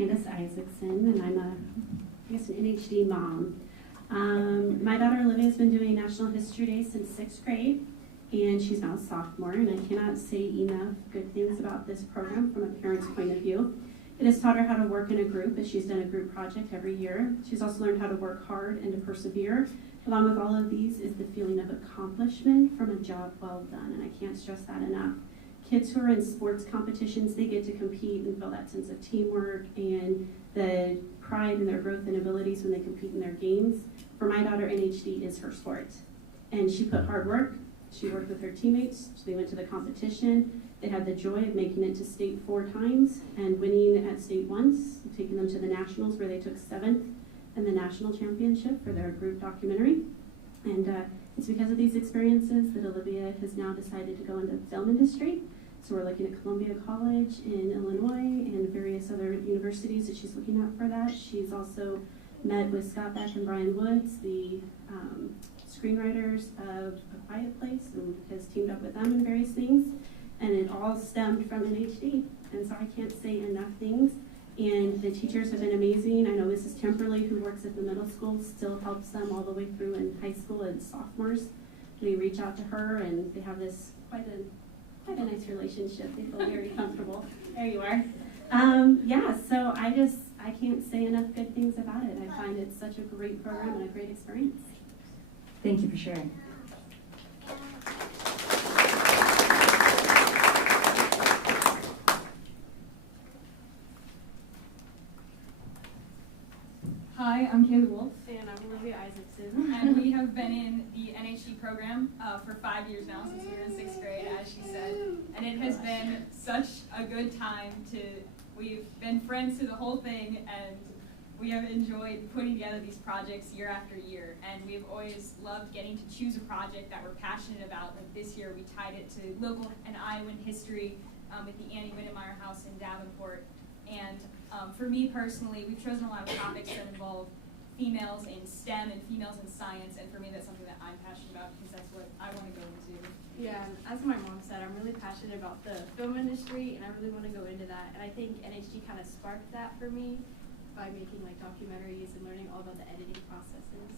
Isaacson, and I'm an NHD mom. My daughter Olivia's been doing National History Day since 6th grade, and she's now a sophomore, and I cannot say enough good things about this program from a parent's point of view. It has taught her how to work in a group, as she's done a group project every year. She's also learned how to work hard and to persevere. Along with all of these is the feeling of accomplishment from a job well done, and I can't stress that enough. Kids who are in sports competitions, they get to compete and feel that sense of teamwork and the pride in their growth and abilities when they compete in their games. For my daughter, NHD is her sport. And she put hard work. She worked with her teammates. They went to the competition. They had the joy of making it to state 4 times and winning at state once, taking them to the nationals where they took 7th in the national championship for their group documentary. And it's because of these experiences that Olivia has now decided to go into the film industry. So we're looking at Columbia College in Illinois and various other universities that she's looking at for that. She's also met with Scott Beck and Brian Woods, the screenwriters of A Quiet Place, and has teamed up with them in various things. And it all stemmed from NHD. And so I can't say enough things. And the teachers have been amazing. I know Mrs. Temperley, who works at the middle school, still helps them all the way through in high school and sophomores. They reach out to her, and they have this quite a nice relationship. They feel very comfortable. There you are. Yeah, so I can't say enough good things about it. I find it such a great program and a great experience. Thank you for sharing. Hi, I'm Kaylee Wolf. And I'm Olivia Isaacson. And we have been in the NHD program for 5 years now, since we were in 6th grade, as she said. And it has been such a good time we've been friends through the whole thing, and we have enjoyed putting together these projects year after year. And we've always loved getting to choose a project that we're passionate about. Like this year, we tied it to local and Iowan history at the Annie Winnemeyer House in Davenport. And for me personally, we've chosen a lot of topics that involve females in STEM and females in science, and for me that's something that I'm passionate about because that's what I want to go into. Yeah, and as my mom said, I'm really passionate about the film industry, and I really want to go into that. And I think NHG kind of sparked that for me by making like documentaries and learning all about the editing processes.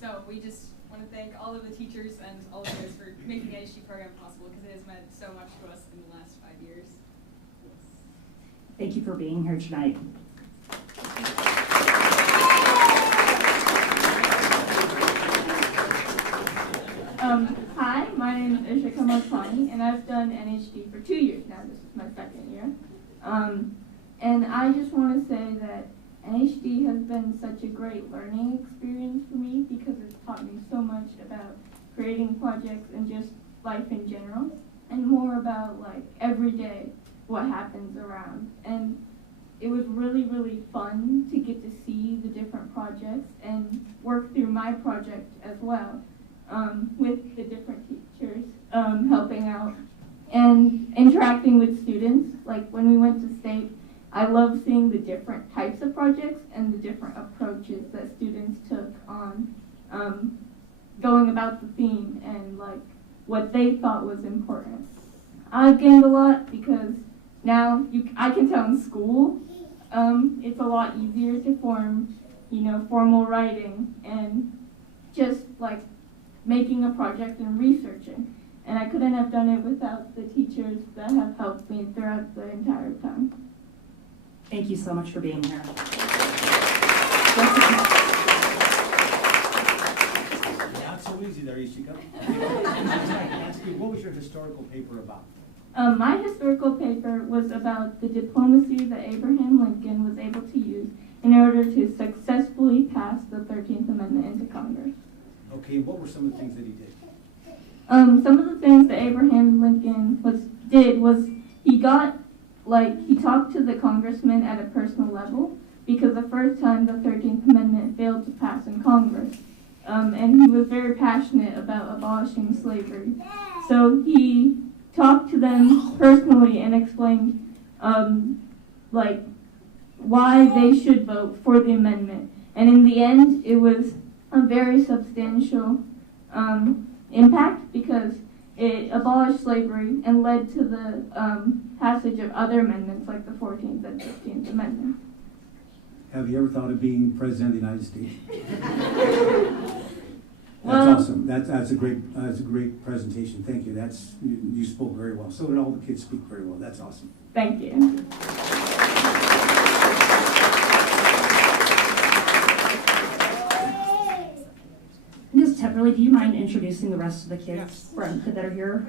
So we just want to thank all of the teachers and all of you guys for making the NHG program possible, because it has meant so much to us in the last 5 years. Thank you for being here tonight. Hi, my name is Ishika Motwani, and I've done NHD for 2 years now. This is my 2nd year. And I just want to say that NHD has been such a great learning experience for me because it's taught me so much about creating projects and just life in general, and more about like every day what happens around. And it was really, really fun to get to see the different projects and work through my project as well, with the different teachers helping out and interacting with students. Like when we went to state, I love seeing the different types of projects and the different approaches that students took on going about the theme and like what they thought was important. I've gained a lot because now I can tell in school it's a lot easier to form, formal writing and just like making a project and researching. And I couldn't have done it without the teachers that have helped me throughout the entire time. Thank you so much for being here. Not so easy there, Ishika. What was your historical paper about? My historical paper was about the diplomacy that Abraham Lincoln was able to use in order to successfully pass the 13th Amendment into Congress. Okay, what were some of the things that he did? Some of the things that Abraham Lincoln did was he talked to the congressman at a personal level, because the first time the 13th Amendment failed to pass in Congress. And he was very passionate about abolishing slavery. So he talked to them personally and explained why they should vote for the amendment. And in the end, it was a very substantial impact because it abolished slavery and led to the passage of other amendments like the 14th and 15th Amendment. have you ever thought of being President of the United States? Well- That's awesome. That's a great presentation. Thank you. You spoke very well. So did all the kids speak very well. That's awesome. Thank you. Ms. Tepperley, do you mind introducing the rest of the kids that are here?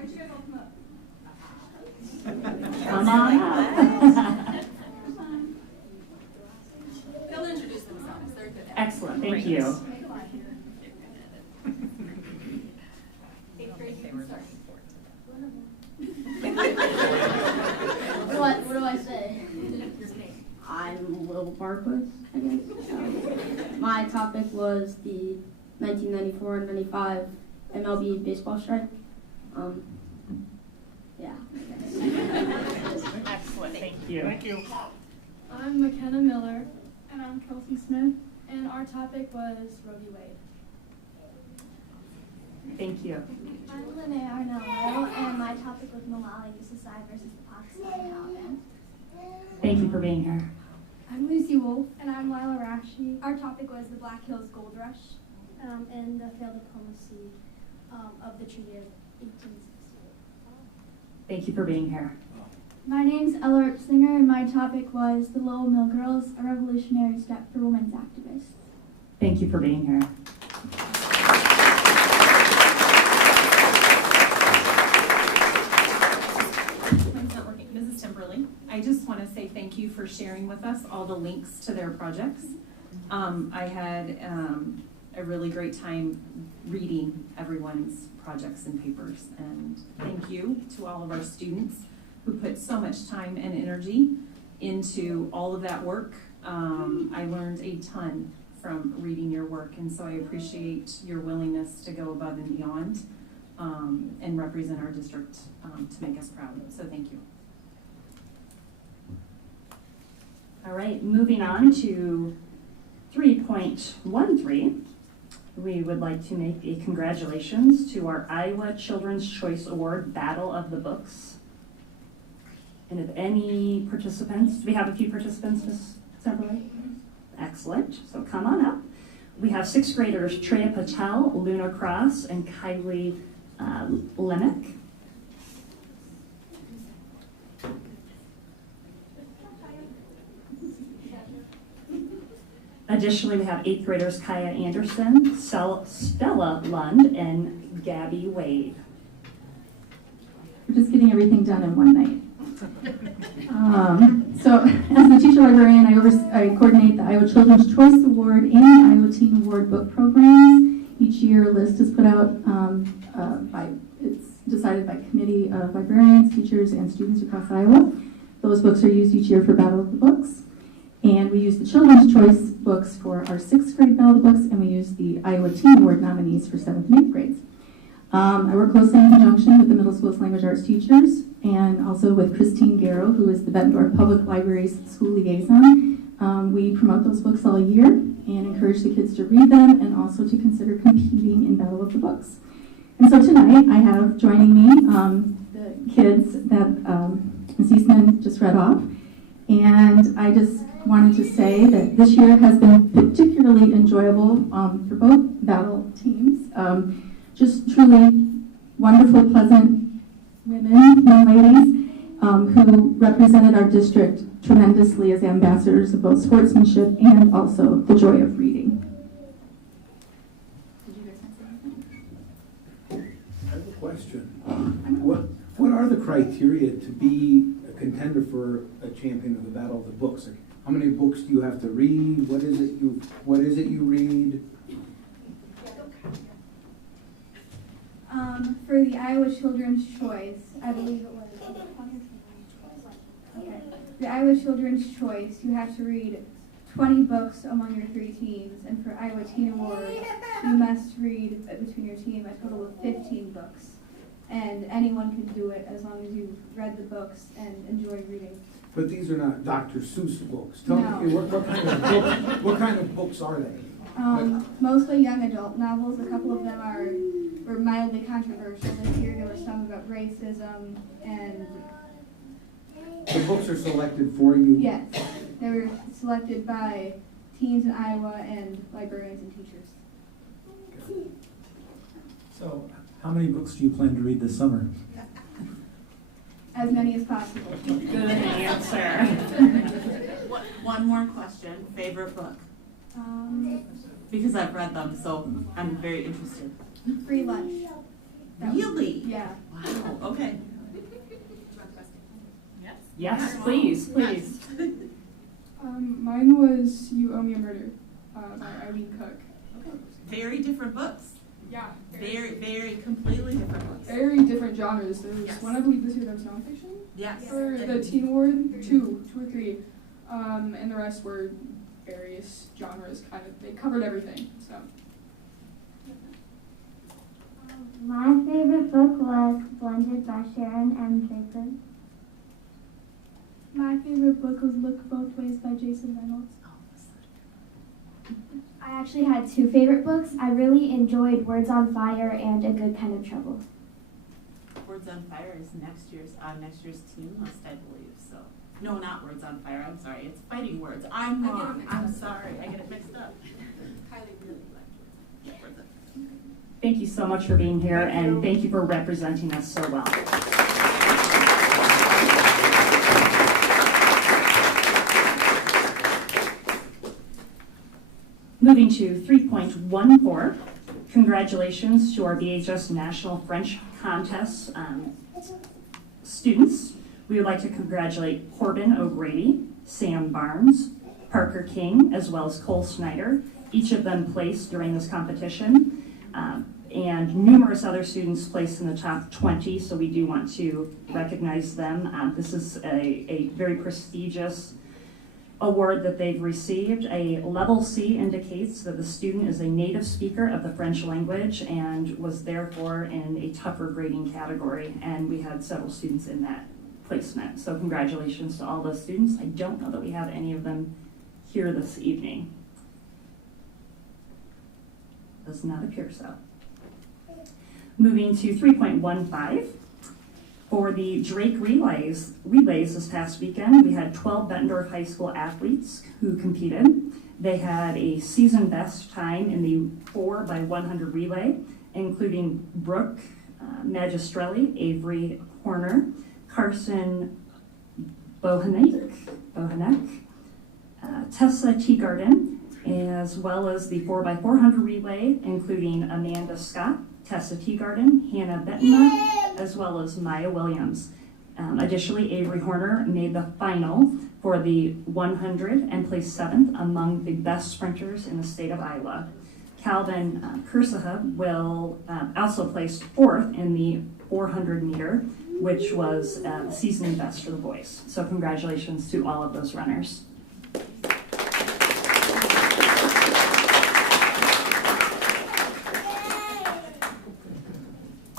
Come on up. They'll introduce themselves. They're good. Excellent, thank you. What do I say? I'm Will Barquist, I guess. My topic was the 1994 and 95 MLB baseball strike. Yeah. Excellent, thank you. Thank you. I'm McKenna Miller. And I'm Kelsey Smith. And our topic was Roe v. Wade. Thank you. I'm Linnea Arnello, and my topic was Malala Yousafzai versus the Pakistani Taliban. Thank you for being here. I'm Lucy Wolf, and I'm Lila Rashi. Our topic was the Black Hills Gold Rush and the failed diplomacy of the Treaty of 1868. Thank you for being here. My name's Ella Ripsinger, and my topic was the Lowell Mill Girls, a revolutionary step for women's activists. Thank you for being here. Mine's not working. Mrs. Timberley, I just want to say thank you for sharing with us all the links to their projects. I had a really great time reading everyone's projects and papers, and thank you to all of our students who put so much time and energy into all of that work. I learned a ton from reading your work, and so I appreciate your willingness to go above and beyond and represent our district to make us proud. So thank you. All right, moving on to 3.13. We would like to make a congratulations to our Iowa Children's Choice Award Battle of the Books. And if any participants, do we have a few participants, Ms. Timberley? Excellent, so come on up. We have 6th graders Treya Patel, Luna Cross, and Kylie Lemick. Additionally, we have 8th graders Kaya Anderson, Stella Lund, and Gabby Wade. We're just getting everything done in one night. So as the teacher librarian, I coordinate the Iowa Children's Choice Award and the Iowa Teen Award book programs. Each year a list is put out it's decided by committee of librarians, teachers, and students across Iowa. Those books are used each year for Battle of the Books. And we use the Children's Choice books for our 6th grade Battle of the Books, and we use the Iowa Teen Award nominees for 7th and 8th grades. I work closely in conjunction with the middle school's language arts teachers and also with Christine Garrow, who is the Bettendorf Public Library's school liaison. We promote those books all year and encourage the kids to read them and also to consider competing in Battle of the Books. And so tonight I have joining me the kids that Ms. Eastman just read off. And I just wanted to say that this year has been particularly enjoyable for both battle teams. Just truly wonderful, pleasant women, young ladies, who represented our district tremendously as ambassadors of both sportsmanship and also the joy of reading. Did you guys have something? I have a question. What are the criteria to be a contender for a champion of the Battle of the Books? How many books do you have to read? What is it you read? For the Iowa Children's Choice, I believe it was 20. Okay. The Iowa Children's Choice, you have to read 20 books among your 3 teams, and for Iowa Teen Award, you must read between your team a total of 15 books. And anyone can do it as long as you've read the books and enjoy reading. But these are not Dr. Seuss books. Tell No. me, what kind of books are they? Mostly young adult novels. A couple of them were mildly controversial. This year there were some about racism, and The books are selected for you? yes, they were selected by teens in Iowa and librarians and teachers. So, how many books do you plan to read this summer? As many as possible. Good answer. One more question. Favorite book? Because I've read them, so I'm very interested. Free lunch. Really? Yeah. Wow. Okay. Yes, please, please. Mine was You Owe Me a Murder by Eileen Cook. Very different books. Yeah. Very completely different books. Very different genres. There was Yes. one, I believe, this year that was nonfiction. Yes. For the Teen Award, two or three. And the rest were various genres, kind of. They covered everything, so. My favorite book was Blended by Sharon M. Draper. My favorite book was Look Both Ways by Jason Reynolds. I actually had two favorite books. I really enjoyed Words on Fire and A Good Kind of Trouble. Words on Fire is next year's teen list, I believe. So no, not Words on Fire. I'm sorry. It's Fighting Words. I'm wrong. I'm sorry. I get it mixed up. Kylie really liked Words on Fire. Thank you so much for being here, and thank you for representing us so well. Moving to 3.14, congratulations to our BHS National French Contest students. We would like to congratulate Corbin O'Grady, Sam Barnes, Parker King, as well as Cole Snyder. Each of them placed during this competition, and numerous other students placed in the top 20, so we do want to recognize them. This is a very prestigious award that they've received. A level C indicates that the student is a native speaker of the French language and was therefore in a tougher grading category, and we had several students in that placement. So congratulations to all those students. I don't know that we have any of them here this evening. Does not appear so. Moving to 3.15. For the Drake relays this past weekend, we had 12 Bettendorf High School athletes who competed. They had a season best time in the 4x100 relay, including Brooke Magistrelli, Avery Horner, Carson Bohanek, Tessa Teagarden, as well as the 4x400 relay, including Amanda Scott, Tessa Teagarden, Hannah Bettina, as well as Maya Williams. Additionally, Avery Horner made the final for the 100 and placed 7th among the best sprinters in the state of Iowa. Calvin Kursaha will also place 4th in the 400 meter, which was season best for the boys. So congratulations to all of those runners.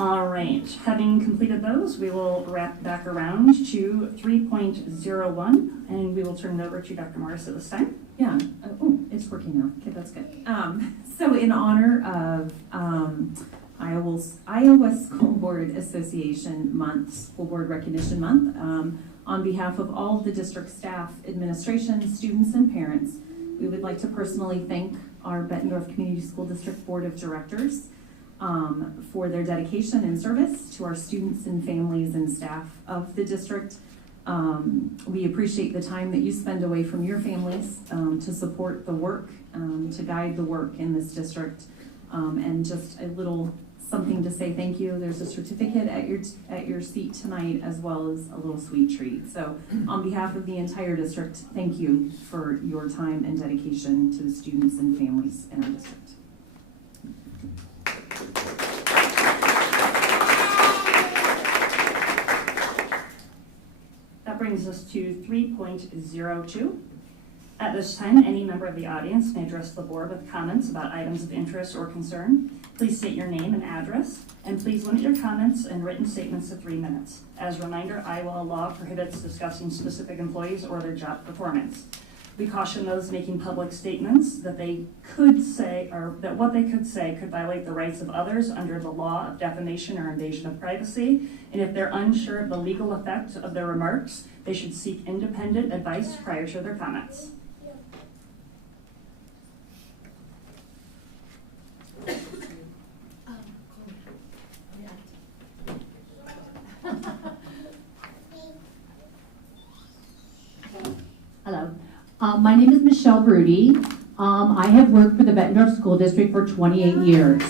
All right, having completed those, we will wrap back around to 3.01, and we will turn it over to Dr. Morris at this time. Yeah, oh, it's working now. Okay, that's good. So in honor of Iowa School Board Association Month, School Board Recognition Month, on behalf of all of the district staff, administration, students, and parents, we would like to personally thank our Bettendorf Community School District Board of Directors for their dedication and service to our students and families and staff of the district. We appreciate the time that you spend away from your families to support the work, to guide the work in this district, and just a little something to say thank you. There's a certificate at your seat tonight, as well as a little sweet treat. So on behalf of the entire district, thank you for your time and dedication to the students and families in our district. That brings us to 3.02. At this time, any member of the audience may address the board with comments about items of interest or concern. Please state your name and address, and please limit your comments and written statements to 3 minutes. As a reminder, Iowa law prohibits discussing specific employees or their job performance. We caution those making public statements that they could say, or that what they could say could violate the rights of others under the law of defamation or invasion of privacy. And if they're unsure of the legal effect of their remarks, they should seek independent advice prior to their comments. My name is Michelle Brody. I have worked for the Bettendorf School District for 28 years.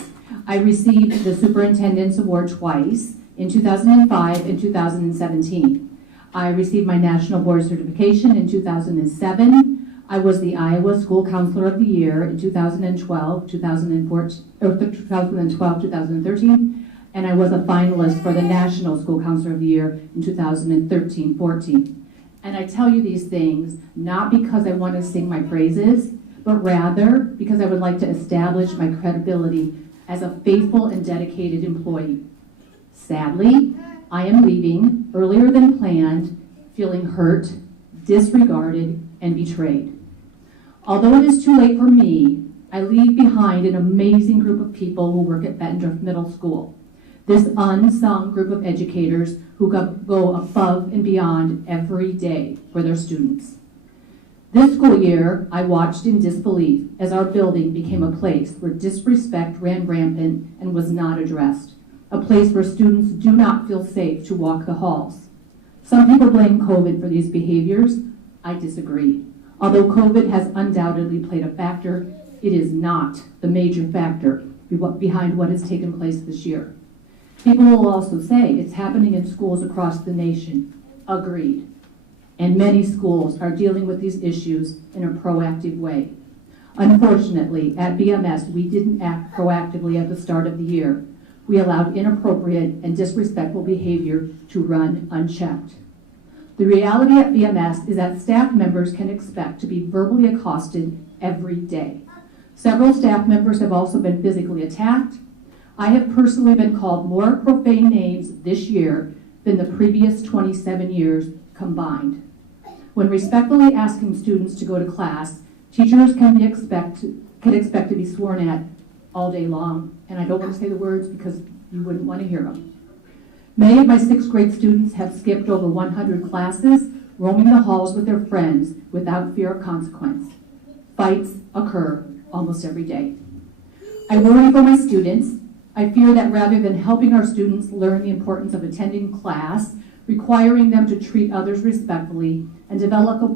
I received the Superintendent's Award twice, in 2005 and 2017. I received my National Board Certification in 2007. I was the Iowa School Counselor of the Year in 2012, 2013, and I was a finalist for the National School Counselor of the Year in 2013-14. And I tell you these things not because I want to sing my praises, but rather because I would like to establish my credibility as a faithful and dedicated employee. Sadly, I am leaving earlier than planned, feeling hurt, disregarded, and betrayed. Although it is too late for me, I leave behind an amazing group of people who work at Bettendorf Middle School. This unsung group of educators who go above and beyond every day for their students. This school year, I watched in disbelief as our building became a place where disrespect ran rampant and was not addressed. A place where students do not feel safe to walk the halls. Some people blame COVID for these behaviors. I disagree. Although COVID has undoubtedly played a factor, it is not the major factor behind what has taken place this year. People will also say it's happening in schools across the nation. Agreed. And many schools are dealing with these issues in a proactive way. Unfortunately, at BMS, we didn't act proactively at the start of the year. We allowed inappropriate and disrespectful behavior to run unchecked. The reality at BMS is that staff members can expect to be verbally accosted every day. Several staff members have also been physically attacked. I have personally been called more profane names this year than the previous 27 years combined. When respectfully asking students to go to class, teachers can expect to be sworn at all day long, and I don't want to say the words because you wouldn't want to hear them. Many of my 6th grade students have skipped over 100 classes, roaming the halls with their friends without fear of consequence. Fights occur almost every day. I worry for my students. I fear that rather than helping our students learn the importance of attending class, requiring them to treat others respectfully, and develop a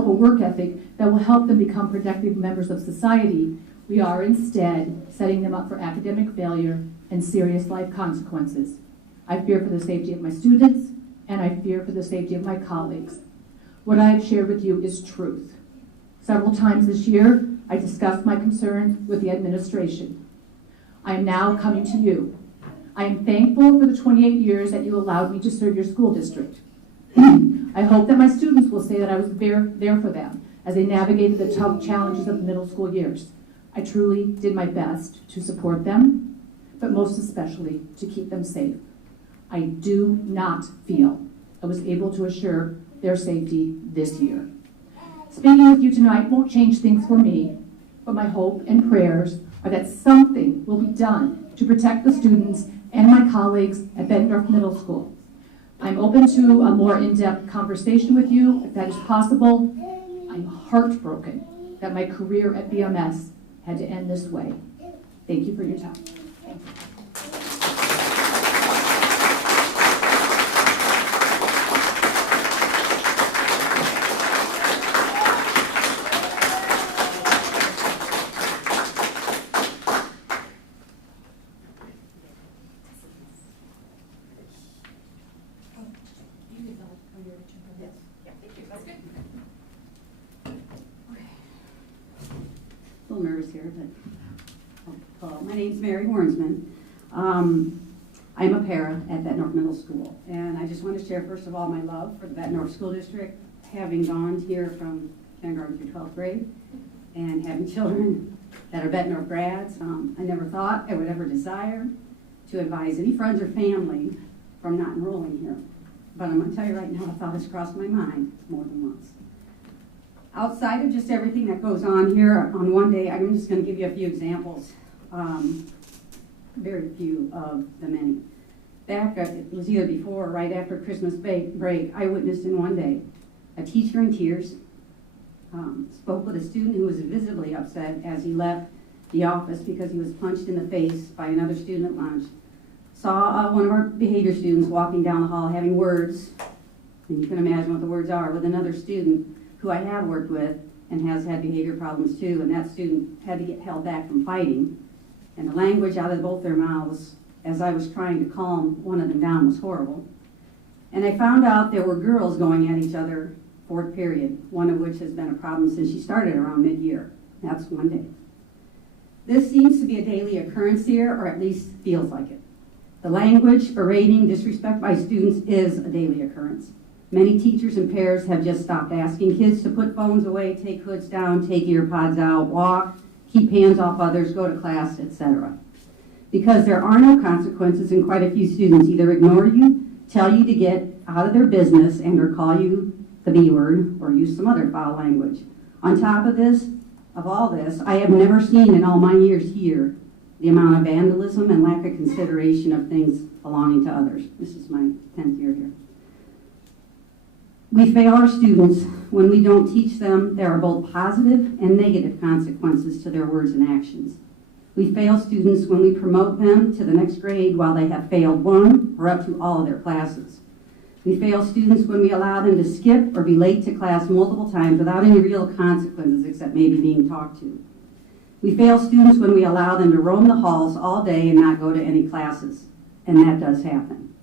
work ethic that will help them become productive members of society, we are instead setting them up for academic failure and serious life consequences. I fear for the safety of my students, and I fear for the safety of my colleagues. What I have shared with you is truth. Several times this year, I discussed my concerns with the administration. I am now coming to you. I am thankful for the 28 years that you allowed me to serve your school district. I hope that my students will say that I was there for them as they navigated the tough challenges of the middle school years. I truly did my best to support them, but most especially to keep them safe. I do not feel I was able to assure their safety this year. Speaking with you tonight won't change things for me, but my hope and prayers are that something will be done to protect the students and my colleagues at Bettendorf Middle School. I'm open to a more in-depth conversation with you if that is possible. I'm heartbroken that my career at BMS had to end this way. Thank you for your time. Thank you. A little nervous here, but hello. My name's Mary Hornsman. I'm a para at Bettendorf Middle School, and I just want to share, first of all, my love for the Bettendorf School District, having gone here from kindergarten through 12th grade, and having children that are Bettendorf grads. I never thought I would ever desire to advise any friends or family from not enrolling here. But I'm going to tell you right now, a thought has crossed my mind more than once. Outside of just everything that goes on here on one day, I'm just going to give you a few examples, very few of the many. Back, it was either before or right after Christmas break, I witnessed in one day a teacher in tears, spoke with a student who was visibly upset as he left the office because he was punched in the face by another student at lunch, saw one of our behavior students walking down the hall having words, and you can imagine what the words are, with another student who I have worked with and has had behavior problems too, and that student had to get held back from fighting. And the language out of both their mouths as I was trying to calm one of them down was horrible. And I found out there were girls going at each other fourth period, one of which has been a problem since she started around mid-year. That's one day. This seems to be a daily occurrence here, or at least feels like it. The language, berating, disrespect by students is a daily occurrence. Many teachers and parents have just stopped asking kids to put phones away, take hoods down, take ear pods out, walk, keep hands off others, go to class, etc. Because there are no consequences and quite a few students either ignore you, tell you to get out of their business and or call you the B word or use some other foul language. On top of all this, I have never seen in all my years here the amount of vandalism and lack of consideration of things belonging to others. This is my 10th year here. We fail our students when we don't teach them there are both positive and negative consequences to their words and actions. We fail students when we promote them to the next grade while they have failed one or up to all of their classes. We fail students when we allow them to skip or be late to class multiple times without any real consequences except maybe being talked to. We fail students when we allow them to roam the halls all day and not go to any classes, and that does happen.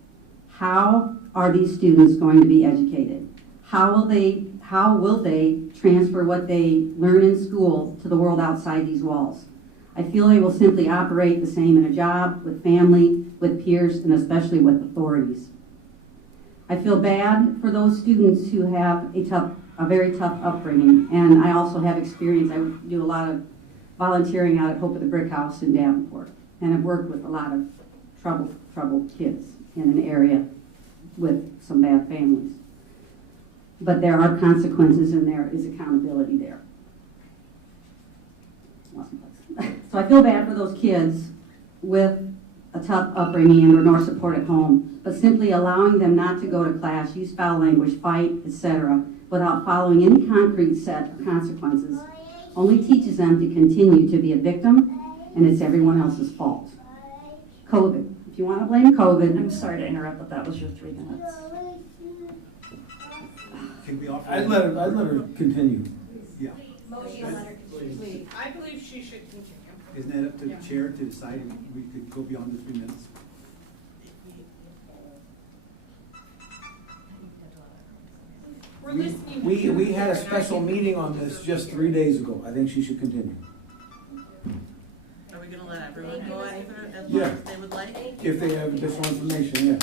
How are these students going to be educated? How will they transfer what they learn in school to the world outside these walls? I feel they will simply operate the same in a job, with family, with peers, and especially with authorities. I feel bad for those students who have a very tough upbringing, and I also have experience. I do a lot of volunteering out at Hope of the Brick House in Davenport, and I've worked with a lot of troubled kids in an area with some bad families. But there are consequences and there is accountability there. So I feel bad for those kids with a tough upbringing and or no support at home, but simply allowing them not to go to class, use foul language, fight, etc., without following any concrete set of consequences, only teaches them to continue to be a victim, and it's everyone else's fault. COVID. If you want to blame COVID... I'm sorry to interrupt, but that was your 3 minutes. I'd let her continue. Yeah. Motion, let her continue. I believe she should continue. Isn't that up to the chair to decide if we could go beyond the 3 minutes? We're listening. We had a special meeting on this just 3 days ago. I think she should continue. Are we gonna let everyone go after as Yeah. long as they would like? If they have additional information, yeah.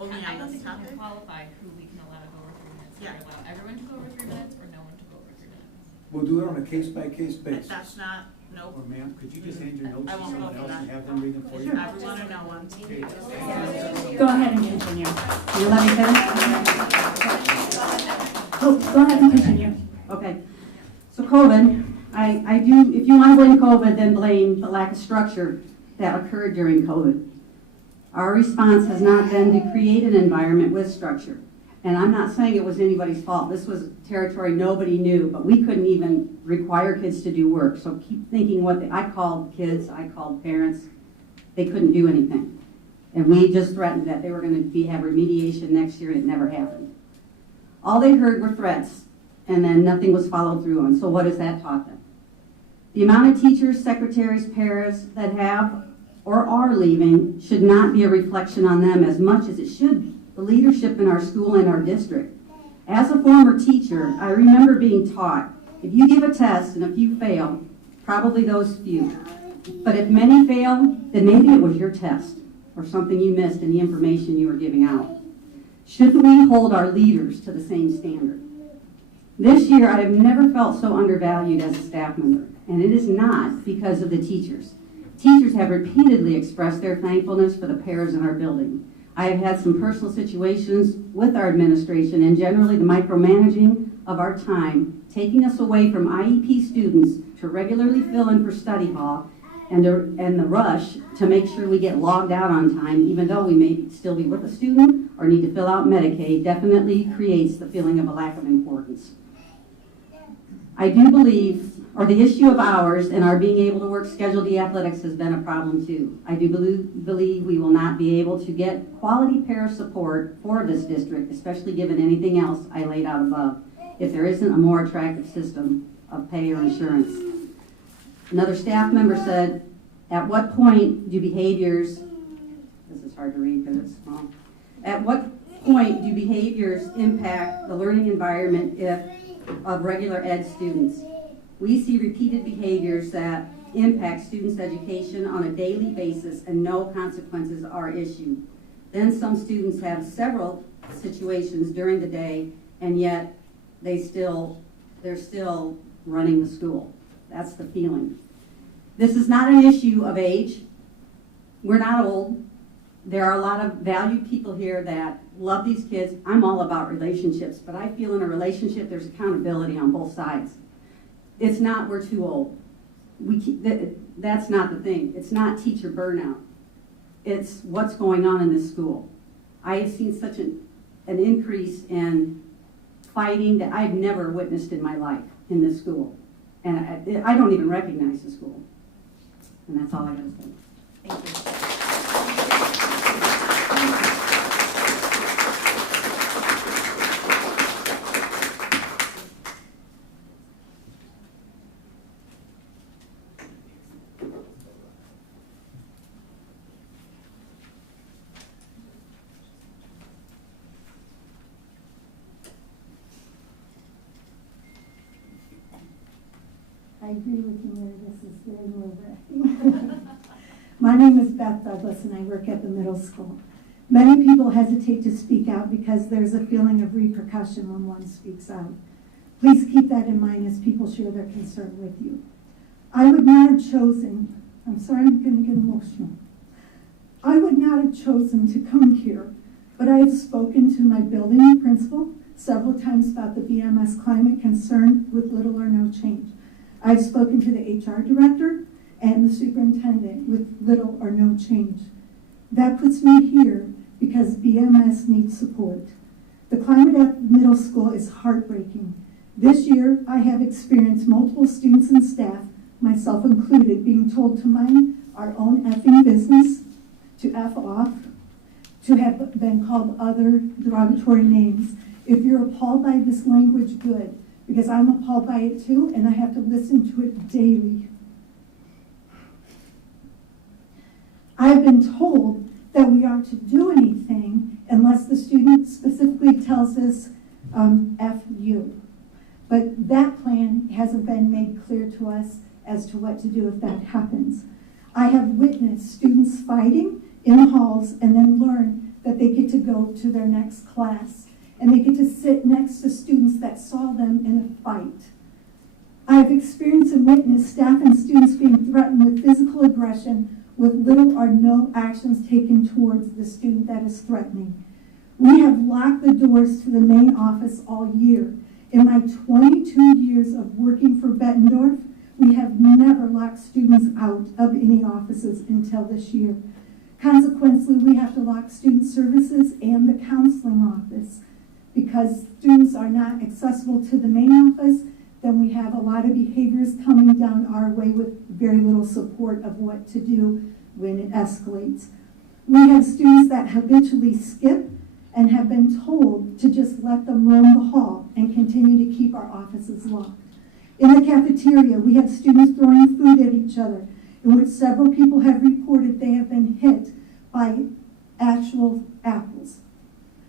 Only I on don't this think we topic? can qualify who we can allow to go over 3 minutes. Yeah. We allow everyone to go over 3 minutes or no one to go over 3 minutes. We'll do it on a case-by-case basis. That's not, nope. Or ma'am, could you just hand your notes I to won't someone go for else that. and have them read them for you? Everyone or no one? Go ahead and continue. Can you let me finish? Oh, go ahead and continue. Okay. So COVID, I do, if you want to blame COVID, then blame the lack of structure that occurred during COVID. Our response has not been to create an environment with structure. And I'm not saying it was anybody's fault. This was territory nobody knew, but we couldn't even require kids to do work. So keep thinking I called kids, I called parents. They couldn't do anything. And we just threatened that they were going to have remediation next year, and it never happened. All they heard were threats, and then nothing was followed through on. So what has that taught them? The amount of teachers, secretaries, paras that have or are leaving should not be a reflection on them as much as it should be. The leadership in our school and our district. As a former teacher, I remember being taught, if you give a test and a few fail, probably those few. But if many fail, then maybe it was your test or something you missed in the information you were giving out. Shouldn't we hold our leaders to the same standard? This year, I have never felt so undervalued as a staff member, and it is not because of the teachers. Teachers have repeatedly expressed their thankfulness for the paras in our building. I have had some personal situations with our administration and generally the micromanaging of our time, taking us away from IEP students to regularly fill in for study hall and the rush to make sure we get logged out on time, even though we may still be with a student or need to fill out Medicaid, definitely creates the feeling of a lack of importance. I do believe, or the issue of hours and our being able to work Schedule D athletics has been a problem too. I do believe we will not be able to get quality para support for this district, especially given anything else I laid out above. if there isn't a more attractive system of pay or insurance. Another staff member said, at what point do behaviors, this is hard to read because it's small, at what point do behaviors impact the learning environment of regular ed students? We see repeated behaviors that impact students' education on a daily basis and no consequences are issued. Then some students have several situations during the day and yet they're still running the school. That's the feeling. This is not an issue of age. We're not old. There are a lot of valued people here that love these kids. I'm all about relationships, but I feel in a relationship there's accountability on both sides. It's not we're too old. That's not the thing. It's not teacher burnout. It's what's going on in this school. I have seen such an increase in fighting that I've never witnessed in my life in this school. And I don't even recognize the school. And that's all I got to say. Thank you. I agree with you, Mary. This is very nerve-wracking. My name is Beth Douglas, and I work at the middle school. Many people hesitate to speak out because there's a feeling of repercussion when one speaks out. Please keep that in mind as people share their concern with you. I would not have chosen, I'm sorry, I'm going to get emotional. I would not have chosen to come here, but I have spoken to my building principal several times about the BMS climate concern with little or no change. I've spoken to the HR director and the superintendent with little or no change. That puts me here because BMS needs support. The climate at the middle school is heartbreaking. This year, I have experienced multiple students and staff, myself included, being told to mind our own effing business, to F off, to have been called other derogatory names. If you're appalled by this language, good. Because I'm appalled by it too, and I have to listen to it daily. I have been told that we aren't to do anything unless the student specifically tells us, F you. But that plan hasn't been made clear to us as to what to do if that happens. I have witnessed students fighting in the halls and then learn that they get to go to their next class. And they get to sit next to students that saw them in a fight. I have experienced and witnessed staff and students being threatened with physical aggression with little or no actions taken towards the student that is threatening. We have locked the doors to the main office all year. In my 22 years of working for Bettendorf, we have never locked students out of any offices until this year. Consequently, we have to lock student services and the counseling office. Because students are not accessible to the main office, then we have a lot of behaviors coming down our way with very little support of what to do when it escalates. We have students that habitually skip and have been told to just let them roam the hall and continue to keep our offices locked. In the cafeteria, we have students throwing food at each other, in which several people have reported they have been hit by actual apples.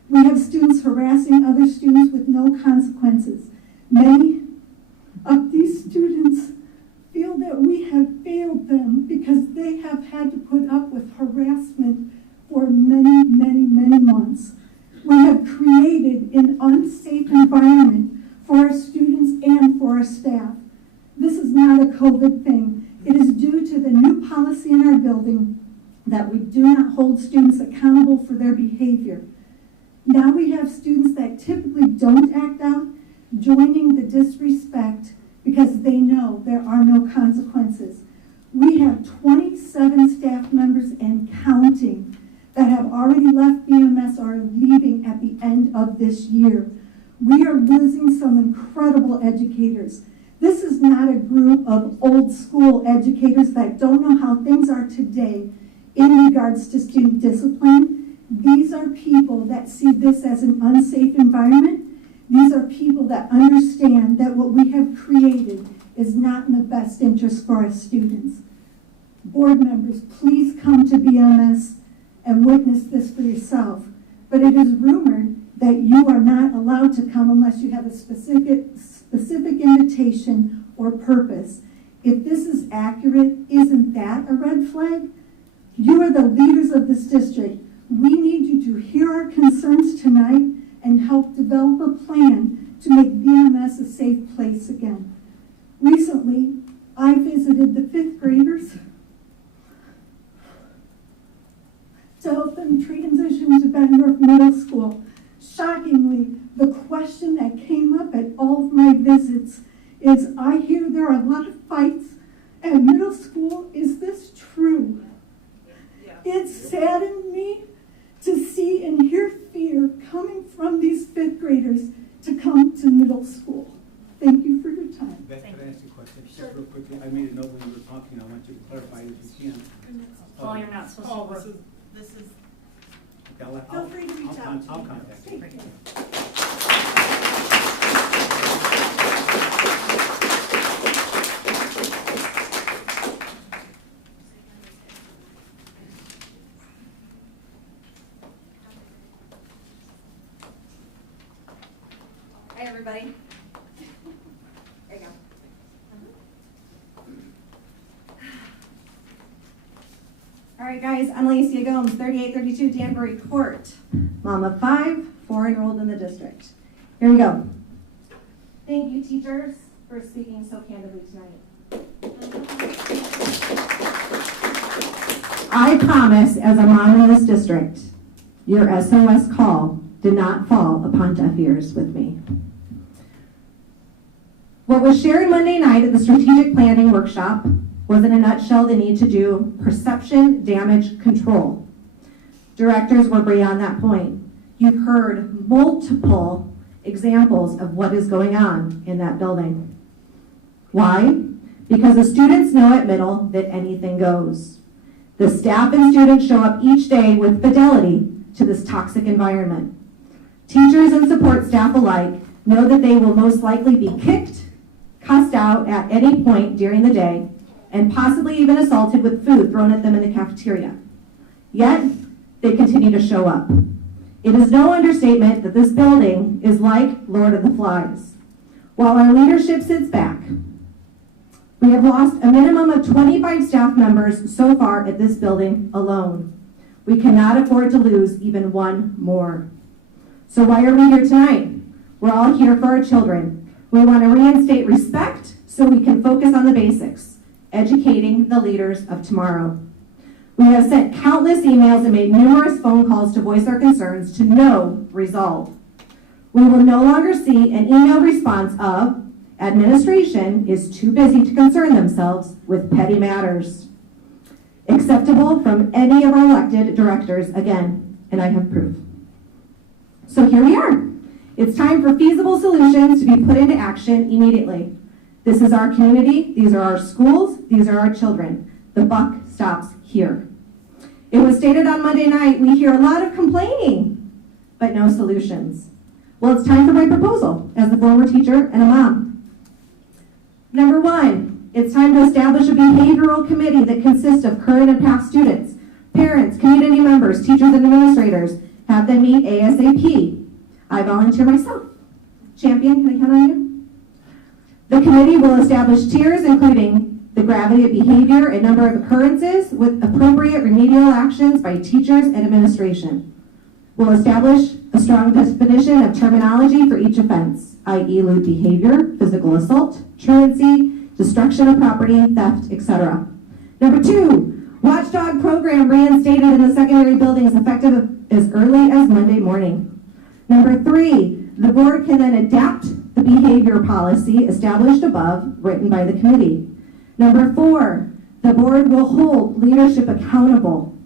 We have students harassing other students with no consequences. Many of these students feel that we have failed them because they have had to put up with harassment for many, many, many months. We have created an unsafe environment for our students and for our staff. This is not a COVID thing. It is due to the new policy in our building that we do not hold students accountable for their behavior. Now we have students that typically don't act out joining the disrespect because they know there are no consequences. We have 27 staff members and counting that have already left BMS or are leaving at the end of this year. We are losing some incredible educators. This is not a group of old school educators that don't know how things are today in regards to student discipline. These are people that see this as an unsafe environment. These are people that understand that what we have created is not in the best interest for our students. Board members, please come to BMS and witness this for yourself. But it is rumored that you are not allowed to come unless you have a specific invitation or purpose. If this is accurate, isn't that a red flag? You are the leaders of this district. We need you to hear our concerns tonight and help develop a plan to make BMS a safe place again. Recently, I visited the 5th graders to help them transition to Bettendorf Middle School. Shockingly, the question that came up at all of my visits is, I hear there are a lot of fights at middle school. Is this true? Yeah. It saddened me to see and hear fear coming from these 5th graders to come to middle school. Thank you for your time. Beth, could I ask you a question? Sure. Just real quickly. I made a note when you were talking. I want you to clarify it if you can. Well, you're not supposed to. This is. Okay, Feel free to reach out. I'll contact you. Thank you. Hi, everybody. There you go. All right, guys, I'm Alicia Gomes, 3832 Danbury Court. Mom of 5, 4 enrolled in the district. Here we go. Thank you, teachers, for speaking so candidly tonight. I promise, as a mom in this district, your SOS call did not fall upon deaf ears with me. What was shared Monday night at the strategic planning workshop was, in a nutshell, the need to do perception damage control. Directors were beyond that point. You've heard multiple examples of what is going on in that building. Why? Because the students know at middle that anything goes. The staff and students show up each day with fidelity to this toxic environment. Teachers and support staff alike know that they will most likely be kicked, cussed out at any point during the day, and possibly even assaulted with food thrown at them in the cafeteria. Yet, they continue to show up. It is no understatement that this building is like Lord of the Flies. While our leadership sits back, we have lost a minimum of 25 staff members so far at this building alone. We cannot afford to lose even one more. So why are we here tonight? We're all here for our children. We want to reinstate respect so we can focus on the basics, educating the leaders of tomorrow. We have sent countless emails and made numerous phone calls to voice our concerns to no result. We will no longer see an email response of, administration is too busy to concern themselves with petty matters. Acceptable from any of our elected directors again, and I have proof. So here we are. It's time for feasible solutions to be put into action immediately. This is our community, these are our schools, these are our children. The buck stops here. It was stated on Monday night, we hear a lot of complaining, but no solutions. Well, it's time for my proposal as the former teacher and a mom. Number 1, it's time to establish a behavioral committee that consists of current and past students, parents, community members, teachers, and administrators. Have them meet ASAP. I volunteer myself. Champion, can I count on you? The committee will establish tiers including the gravity of behavior and number of occurrences with appropriate remedial actions by teachers and administration. We'll establish a strong definition of terminology for each offense, i.e. lewd behavior, physical assault, truancy, destruction of property, theft, etc. Number 2, watchdog program reinstated in the secondary buildings effective as early as Monday morning. Number 3, the board can then adapt the behavior policy established above, written by the committee. Number 4, the board will hold leadership accountable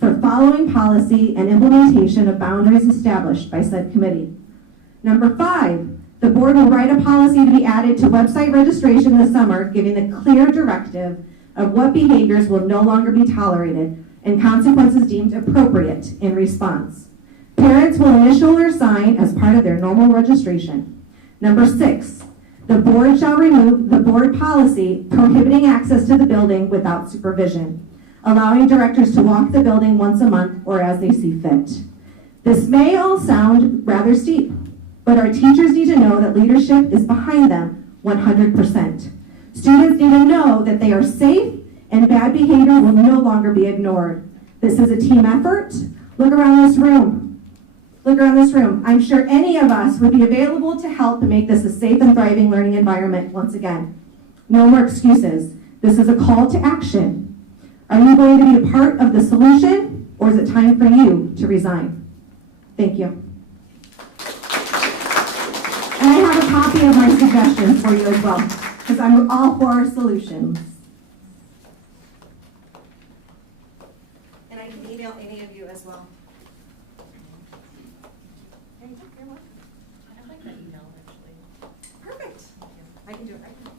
for following policy and implementation of boundaries established by said committee. Number 5, the board will write a policy to be added to website registration this summer, giving the clear directive of what behaviors will no longer be tolerated and consequences deemed appropriate in response. Parents will initial or sign as part of their normal registration. Number 6, the board shall remove the board policy prohibiting access to the building without supervision, allowing directors to walk the building once a month or as they see fit. This may all sound rather steep, but our teachers need to know that leadership is behind them 100%. Students need to know that they are safe and bad behavior will no longer be ignored. This is a team effort. Look around this room. Look around this room. I'm sure any of us would be available to help make this a safe and thriving learning environment once again. No more excuses. This is a call to action. Are you going to be a part of the solution, or is it time for you to resign? Thank you. And I have a copy of my suggestions for you as well, because I'm all for solutions. And I can email any of you as well. I like that email, actually. Perfect. I can do it right now.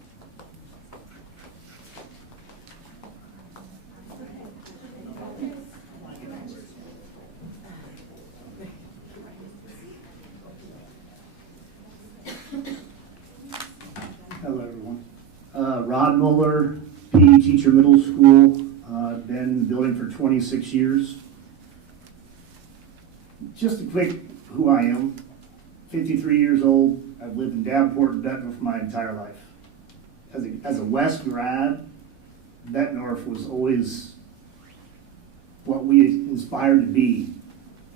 Hello, everyone. Rod Muller, PE teacher, middle school. Been in the building for 26 years. Just a quick who I am. 53 years old. I've lived in Davenport and Bettendorf for my entire life. As a West grad, Bettendorf was always what we inspired to be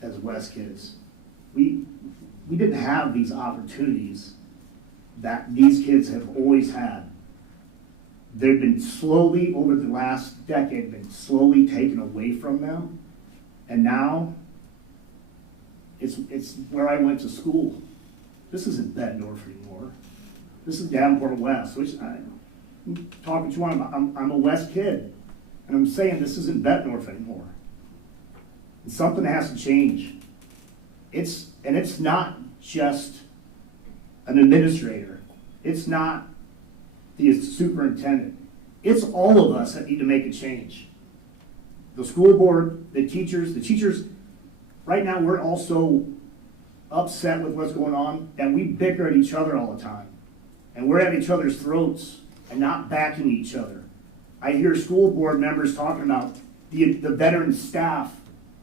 as West kids. We didn't have these opportunities that these kids have always had. They've been slowly, over the last decade, been slowly taken away from them. And now, it's where I went to school. This isn't Bettendorf anymore. This is Davenport West, which I'm talking to you on. I'm a West kid. And I'm saying this isn't Bettendorf anymore. And something has to change. It's not just an administrator. It's not the superintendent. It's all of us that need to make a change. The school board, the teachers, right now we're all so upset with what's going on that we bicker at each other all the time. And we're at each other's throats and not backing each other. I hear school board members talking about the veteran staff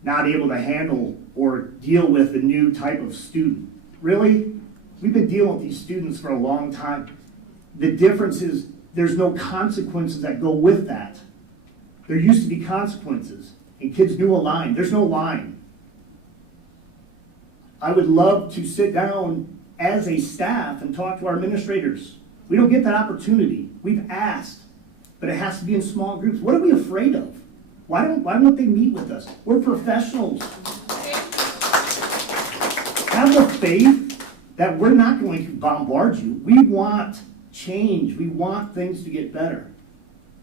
not able to handle or deal with the new type of student. Really? We've been dealing with these students for a long time. The difference is there's no consequences that go with that. There used to be consequences, and kids knew a line. There's no line. I would love to sit down as a staff and talk to our administrators. We don't get that opportunity. We've asked, but it has to be in small groups. What are we afraid of? Why don't they meet with us? We're professionals. Have the faith that we're not going to bombard you. We want change. We want things to get better.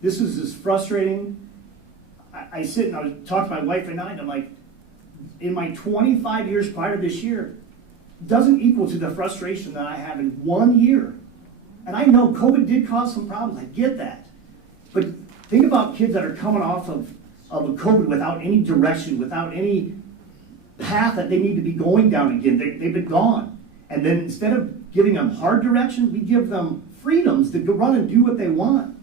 This is as frustrating. I sit and I was talking to my wife at night, and I'm like, in my 25 years prior to this year, doesn't equal to the frustration that I have in 1 year. And I know COVID did cause some problems. I get that. But think about kids that are coming off of a COVID without any direction, without any path that they need to be going down again. They've been gone. And then instead of giving them hard direction, we give them freedoms to go run and do what they want.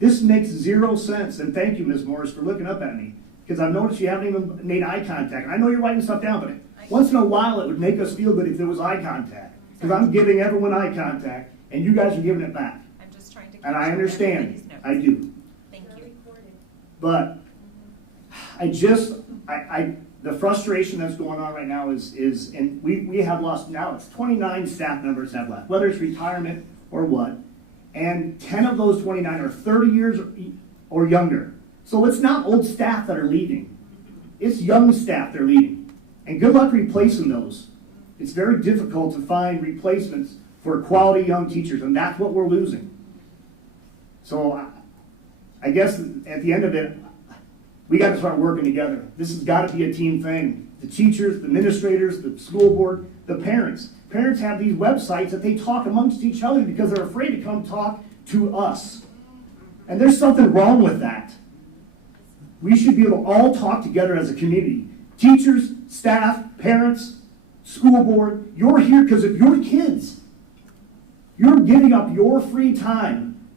This makes zero sense. And thank you, Ms. Morris, for looking up at me. Because I've noticed you haven't even made eye contact. And I know you're writing stuff down, but once in a while it would make us feel good if there was eye contact. Because I'm giving everyone eye contact, and you guys are giving it back. I'm just trying to. And I understand. I do. Thank you. But the frustration that's going on right now is and we have lost, now it's 29 staff members have left, whether it's retirement or what, and 10 of those 29 are 30 years or younger. So it's not old staff that are leaving. It's young staff that are leaving. And good luck replacing those. It's very difficult to find replacements for quality young teachers, and that's what we're losing. So I guess at the end of it, we got to start working together. This has got to be a team thing. The teachers, the administrators, the school board, the parents. Parents have these websites that they talk amongst each other because they're afraid to come talk to us. And there's something wrong with that. We should be able to all talk together as a community. Teachers, staff, parents, school board, you're here because of your kids. You're giving up your free time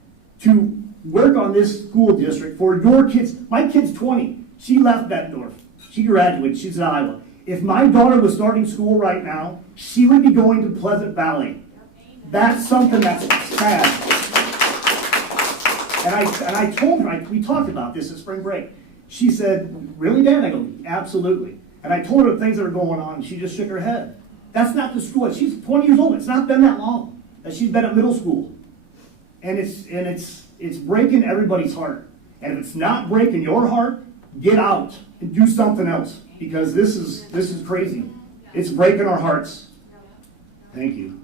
to work on this school district for your kids. My kid's 20. She left Bettendorf. She graduated. She's in Iowa. If my daughter was starting school right now, she would be going to Pleasant Valley. That's something that's sad. And I told her, we talked about this at spring break. She said, really, Dad? I go, absolutely. And I told her the things that are going on, and she just shook her head. That's not the school. She's 20 years old. It's not been that long that she's been at middle school. And it's breaking everybody's heart. And if it's not breaking your heart, get out and do something else. Because this is crazy. It's breaking our hearts. Thank you.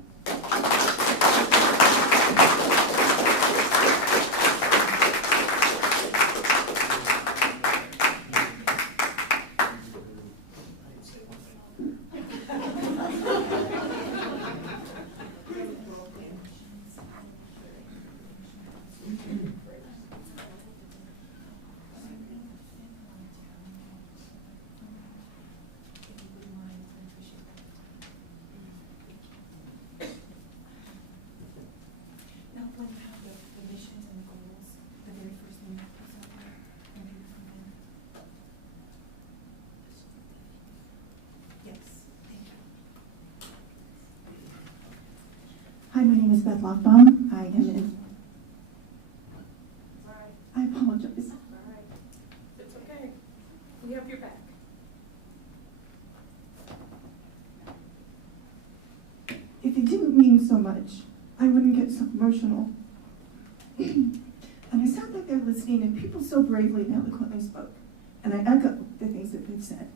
Hi, my name is Beth Lockbaum. I am in. I apologize. It's okay. We have your back. If it didn't mean so much, I wouldn't get so emotional. And I sat back there listening, and people so bravely and eloquently spoke. And I echo the things that they've said.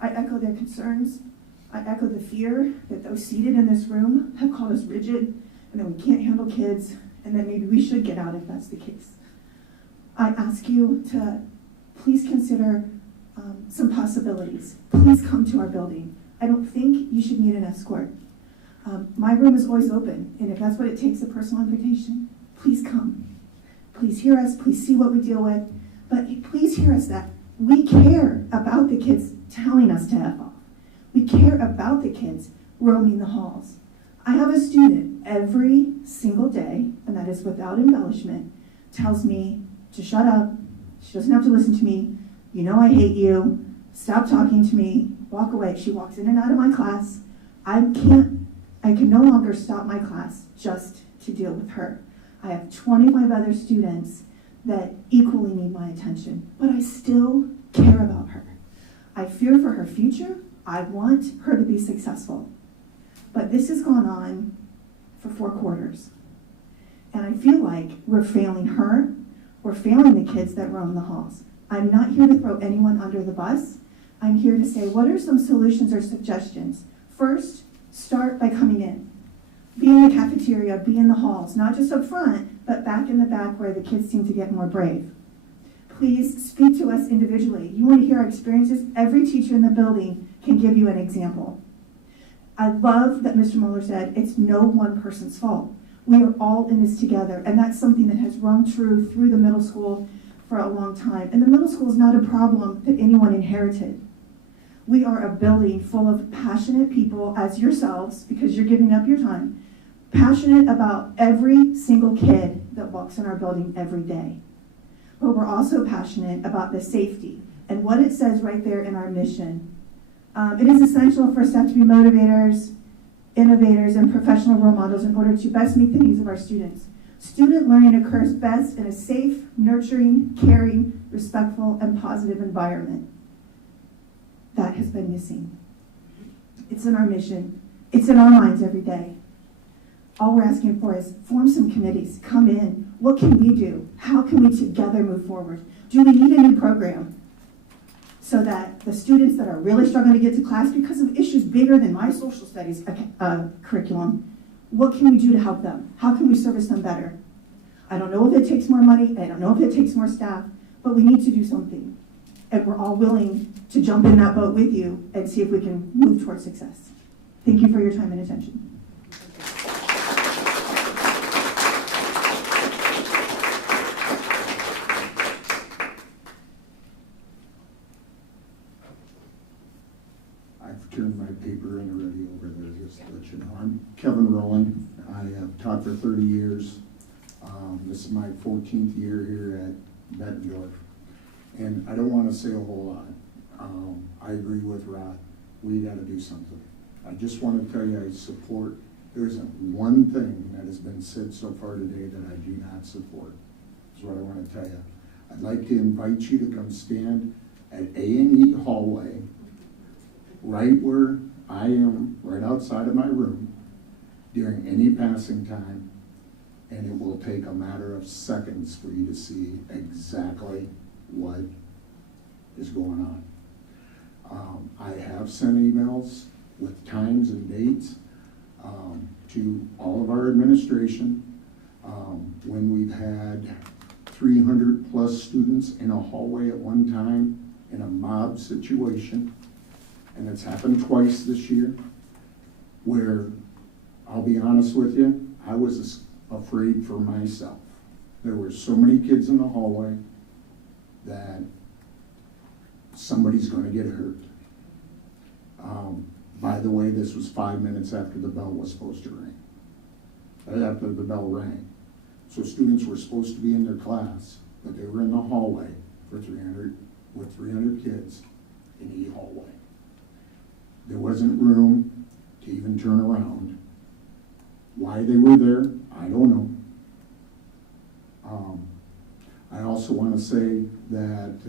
I echo their concerns. I echo the fear that those seated in this room have called us rigid, and that we can't handle kids, and that maybe we should get out if that's the case. I ask you to please consider some possibilities. Please come to our building. I don't think you should need an escort. My room is always open, and if that's what it takes, a personal invitation, please come. Please hear us, please see what we deal with, but please hear us that we care about the kids telling us to F off. We care about the kids roaming the halls. I have a student every single day, and that is without embellishment, tells me to shut up, she doesn't have to listen to me, you know I hate you, stop talking to me, walk away. She walks in and out of my class. I can no longer stop my class just to deal with her. I have 25 other students that equally need my attention, but I still care about her. I fear for her future. I want her to be successful. But this has gone on for 4 quarters. And I feel like we're failing her, we're failing the kids that roam the halls. I'm not here to throw anyone under the bus. I'm here to say, what are some solutions or suggestions? First, start by coming in. Be in the cafeteria, be in the halls, not just up front, but back in the back where the kids seem to get more brave. Please speak to us individually. You want to hear our experiences? Every teacher in the building can give you an example. I love that Mr. Mueller said it's no one person's fault. We are all in this together, and that's something that has rung true through the middle school for a long time. And the middle school is not a problem that anyone inherited. We are a building full of passionate people as yourselves, because you're giving up your time, passionate about every single kid that walks in our building every day. But we're also passionate about the safety and what it says right there in our mission. It is essential for staff to be motivators, innovators, and professional role models in order to best meet the needs of our students. Student learning occurs best in a safe, nurturing, caring, respectful, and positive environment. That has been missing. It's in our mission. It's in our minds every day. All we're asking for is form some committees, come in. What can we do? How can we together move forward? Do we need a new program so that the students that are really struggling to get to class because of issues bigger than my social studies curriculum, what can we do to help them? How can we service them better? I don't know if it takes more money, I don't know if it takes more staff, but we need to do something. And we're all willing to jump in that boat with you and see if we can move towards success. Thank you for your time and attention. paper and ready over there, just to let you know. I'm Kevin Rowland. I have taught for 30 years. This is my 14th year here at Bettendorf. And I don't want to say a whole lot. I agree with Rod. We got to do something. I just want to tell you I support, there isn't one thing that has been said so far today that I do not support, is what I want to tell you. I'd like to invite you to come stand at A&E hallway, right where I am, right outside of my room, during any passing time, and it will take a matter of seconds for you to see exactly what is going on. I have sent emails with times and dates to all of our administration. When we've had 300 plus students in a hallway at one time in a mob situation, and it's happened twice this year, where, I'll be honest with you, I was afraid for myself. There were so many kids in the hallway that somebody's going to get hurt. By the way, this was 5 minutes after the bell was supposed to ring. After the bell rang. So students were supposed to be in their class, but they were in the hallway with 300 kids in the hallway. There wasn't room to even turn around. Why they were there, I don't know. I also want to say that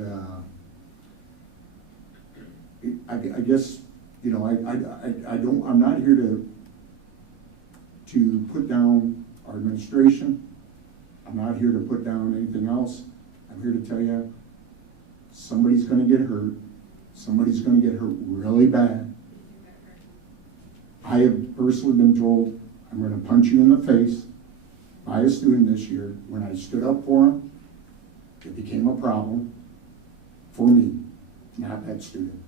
I guess, you know, I'm not here to put down our administration. I'm not here to put down anything else. I'm here to tell you, somebody's going to get hurt. Somebody's going to get hurt really bad. I have personally been told I'm going to punch you in the face by a student this year. When I stood up for him, it became a problem for me, not that student.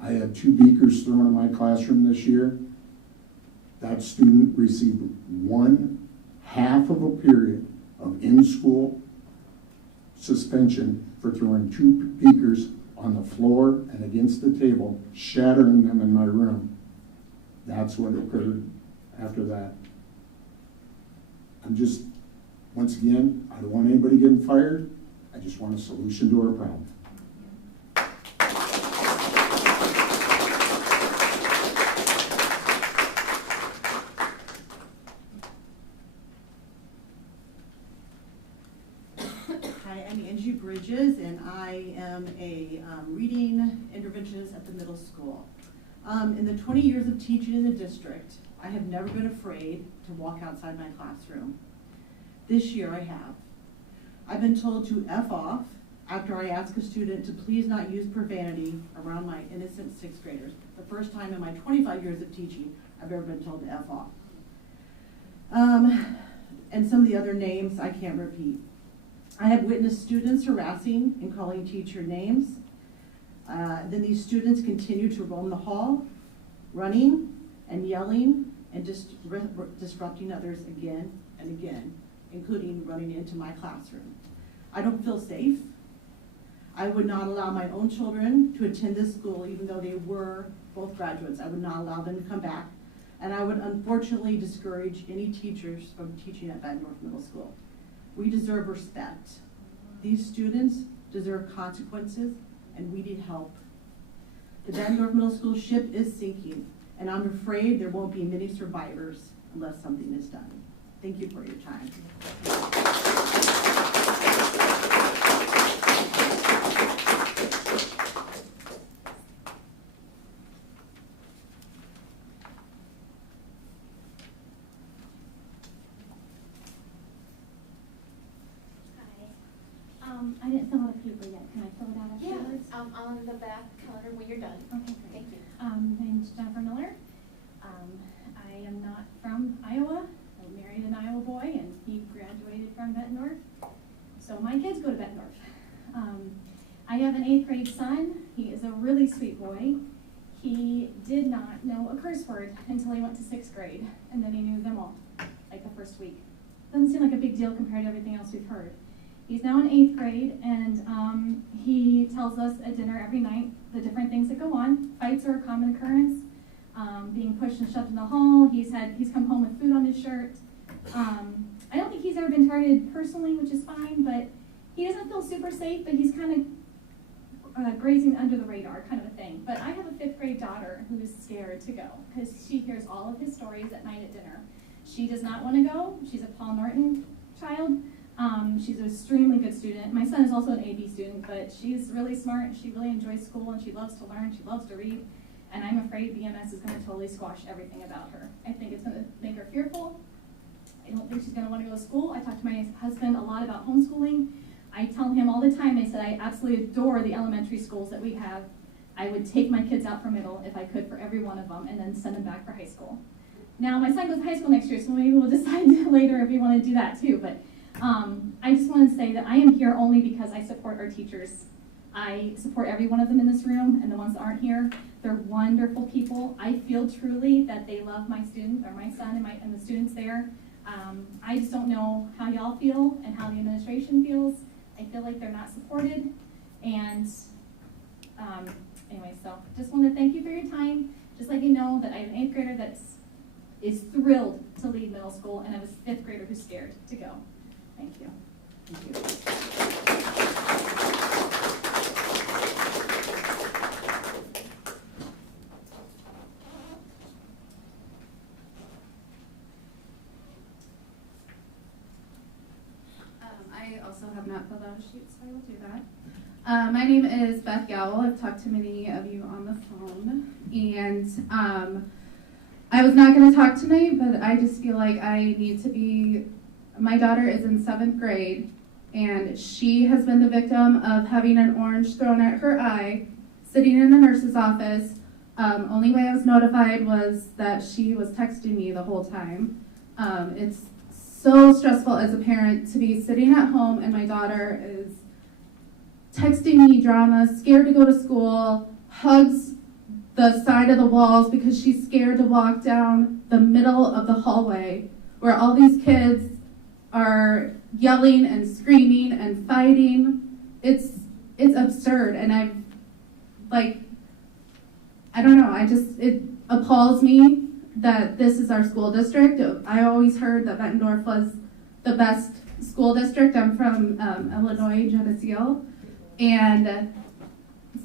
I had 2 beakers thrown in my classroom this year. That student received 1/2 of a period of in-school suspension for throwing 2 beakers on the floor and against the table, shattering them in my room. That's what occurred after that. I'm just, once again, I don't want anybody getting fired. I just want a solution to our problem. Bridges, and I am a reading interventionist at the middle school. In the 20 years of teaching in the district, I have never been afraid to walk outside my classroom. This year I have. I've been told to F off after I ask a student to please not use profanity around my innocent 6th graders. The first time in my 25 years of teaching I've ever been told to F off. And some of the other names I can't repeat. I have witnessed students harassing and calling teacher names. Then these students continue to roam the hall, running and yelling and disrupting others again and again, including running into my classroom. I don't feel safe. I would not allow my own children to attend this school, even though they were both graduates. I would not allow them to come back. And I would unfortunately discourage any teachers from teaching at Bettendorf Middle School. We deserve respect. These students deserve consequences, and we need help. The Bettendorf Middle School ship is sinking, and I'm afraid there won't be many survivors unless something is done. Thank you for your time. I didn't fill out a paper yet. Can I fill it out afterwards? Yeah, on the back counter when you're done. Okay, great. Thank you. My name's Jennifer Miller. I am not from Iowa. I married an Iowa boy, and he graduated from Bettendorf. So my kids go to Bettendorf. I have an 8th grade son. He is a really sweet boy. He did not know a curse word until he went to 6th grade, and then he knew them all, like the first week. Doesn't seem like a big deal compared to everything else we've heard. He's now in 8th grade, and he tells us at dinner every night the different things that go on. Fights are a common occurrence. being pushed and shoved in the hall. He's come home with food on his shirt. I don't think he's ever been targeted personally, which is fine, but he doesn't feel super safe, but he's kind of grazing under the radar kind of a thing. But I have a 5th grade daughter who is scared to go because she hears all of his stories at night at dinner. She does not want to go. She's a Paul Norton child. She's an extremely good student. My son is also an AB student, but she's really smart. She really enjoys school, and she loves to learn. She loves to read. And I'm afraid BMS is going to totally squash everything about her. I think it's going to make her fearful. I don't think she's going to want to go to school. I talked to my husband a lot about homeschooling. I tell him all the time, I said, I absolutely adore the elementary schools that we have. I would take my kids out for middle if I could for every one of them and then send them back for high school. Now, my son goes to high school next year, so maybe we'll decide later if we want to do that too. But I just want to say that I am here only because I support our teachers. I support every one of them in this room, and the ones that aren't here. They're wonderful people. I feel truly that they love my student, or my son and the students there. I just don't know how y'all feel and how the administration feels. I feel like they're not supported. And anyway, so just want to thank you for your time. Just let you know that I have an 8th grader that is thrilled to leave middle school, and I have a 5th grader who's scared to go. Thank you. Thank you. I also have not filled out a sheet, so I will do that. My name is Beth Gowell. I've talked to many of you on the phone, and I was not going to talk tonight, but I just feel like I need to be. My daughter is in 7th grade, and she has been the victim of having an orange thrown at her eye, sitting in the nurse's office. Only way I was notified was that she was texting me the whole time. It's so stressful as a parent to be sitting at home and my daughter is texting me drama, scared to go to school, hugs the side of the walls because she's scared to walk down the middle of the hallway where all these kids are yelling and screaming and fighting. It's absurd, and I don't know, it appalls me that this is our school district. I always heard that Bettendorf was the best school district. I'm from Illinois, Geneseo, and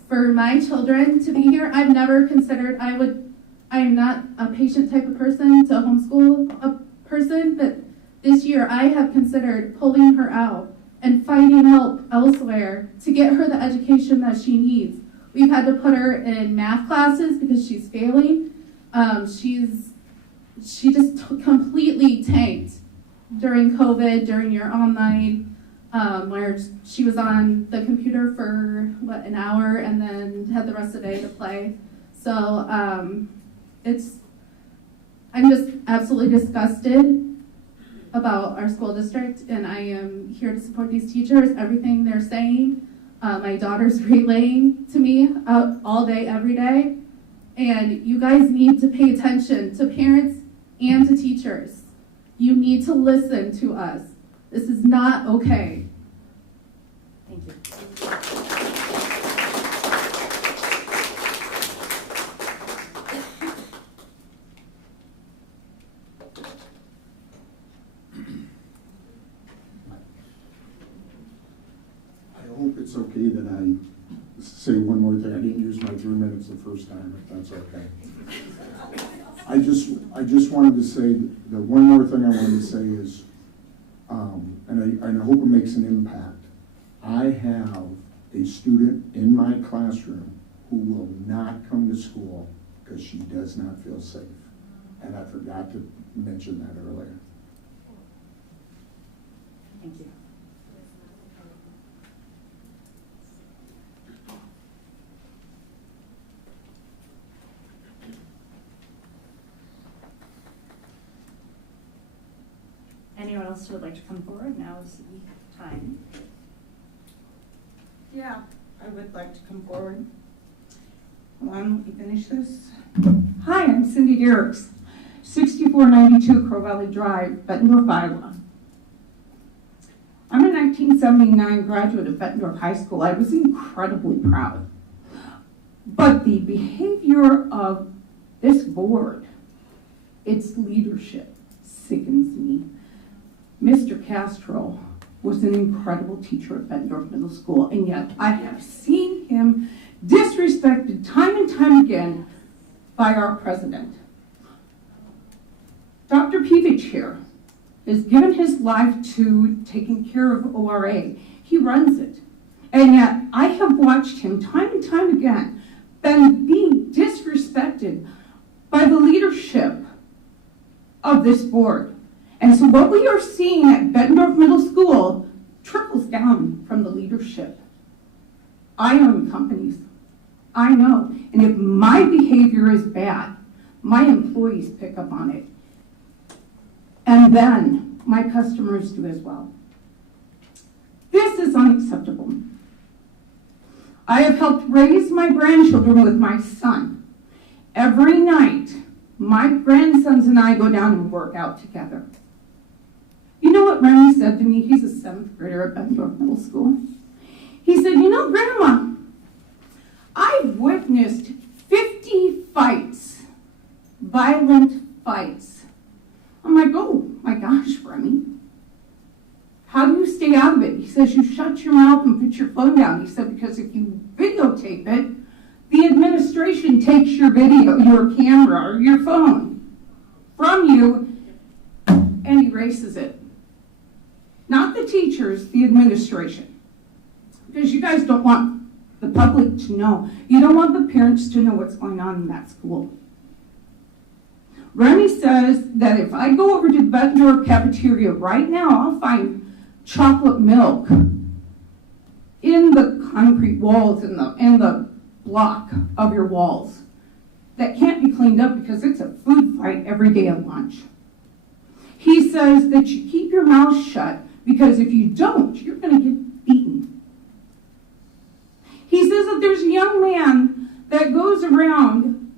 for my children to be here, I've never considered, I'm not a patient type of person to homeschool a person, but this year I have considered pulling her out and finding help elsewhere to get her the education that she needs. We've had to put her in math classes because she's failing. She just completely tanked during COVID, during your online, where she was on the computer for, an hour and then had the rest of the day to play. So I'm just absolutely disgusted about our school district, and I am here to support these teachers, everything they're saying. My daughter's relaying to me all day, every day. And you guys need to pay attention to parents and to teachers. You need to listen to us. This is not okay. Thank you. I hope it's okay that I say one more thing. I didn't use my 3 minutes the first time, if that's okay. I just wanted to say, the one more thing I wanted to say is, and I hope it makes an impact. I have a student in my classroom who will not come to school because she does not feel safe. And I forgot to mention that earlier. Thank you. Anyone else who would like to come forward? Now is the time. Yeah, I would like to come forward. Hold on, let me finish this. Hi, I'm Cindy Derricks, 6492 Crow Valley Drive, Bettendorf, Iowa. I'm a 1979 graduate of Bettendorf High School. I was incredibly proud. But the behavior of This board, its leadership sickens me. Mr. Castro was an incredible teacher at Bettendorf Middle School, and yet I have seen him disrespected time and time again by our president. Dr. Peevich here has given his life to taking care of ORA. He runs it. And yet I have watched him time and time again being disrespected by the leadership of this board. And so what we are seeing at Bettendorf Middle School trickles down from the leadership. I own companies. I know. And if my behavior is bad, my employees pick up on it. And then my customers do as well. This is unacceptable. I have helped raise my grandchildren with my son. Every night, my grandsons and I go down and work out together. You know what Remy said to me? He's a 7th grader at Bettendorf Middle School. He said, you know, Grandma, I've witnessed 50 fights, violent fights. I'm like, oh my gosh, Remy. How do you stay out of it? He says, you shut your mouth and put your phone down. He said, because if you videotape it, the administration takes your video, your camera, or your phone from you and erases it. Not the teachers, the administration. Because you guys don't want the public to know. You don't want the parents to know what's going on in that school. Remy says that if I go over to the Bettendorf cafeteria right now, I'll find chocolate milk in the concrete walls, in the block of your walls that can't be cleaned up because it's a food fight every day at lunch. He says that you keep your mouth shut because if you don't, you're going to get beaten. He says that there's a young man that goes around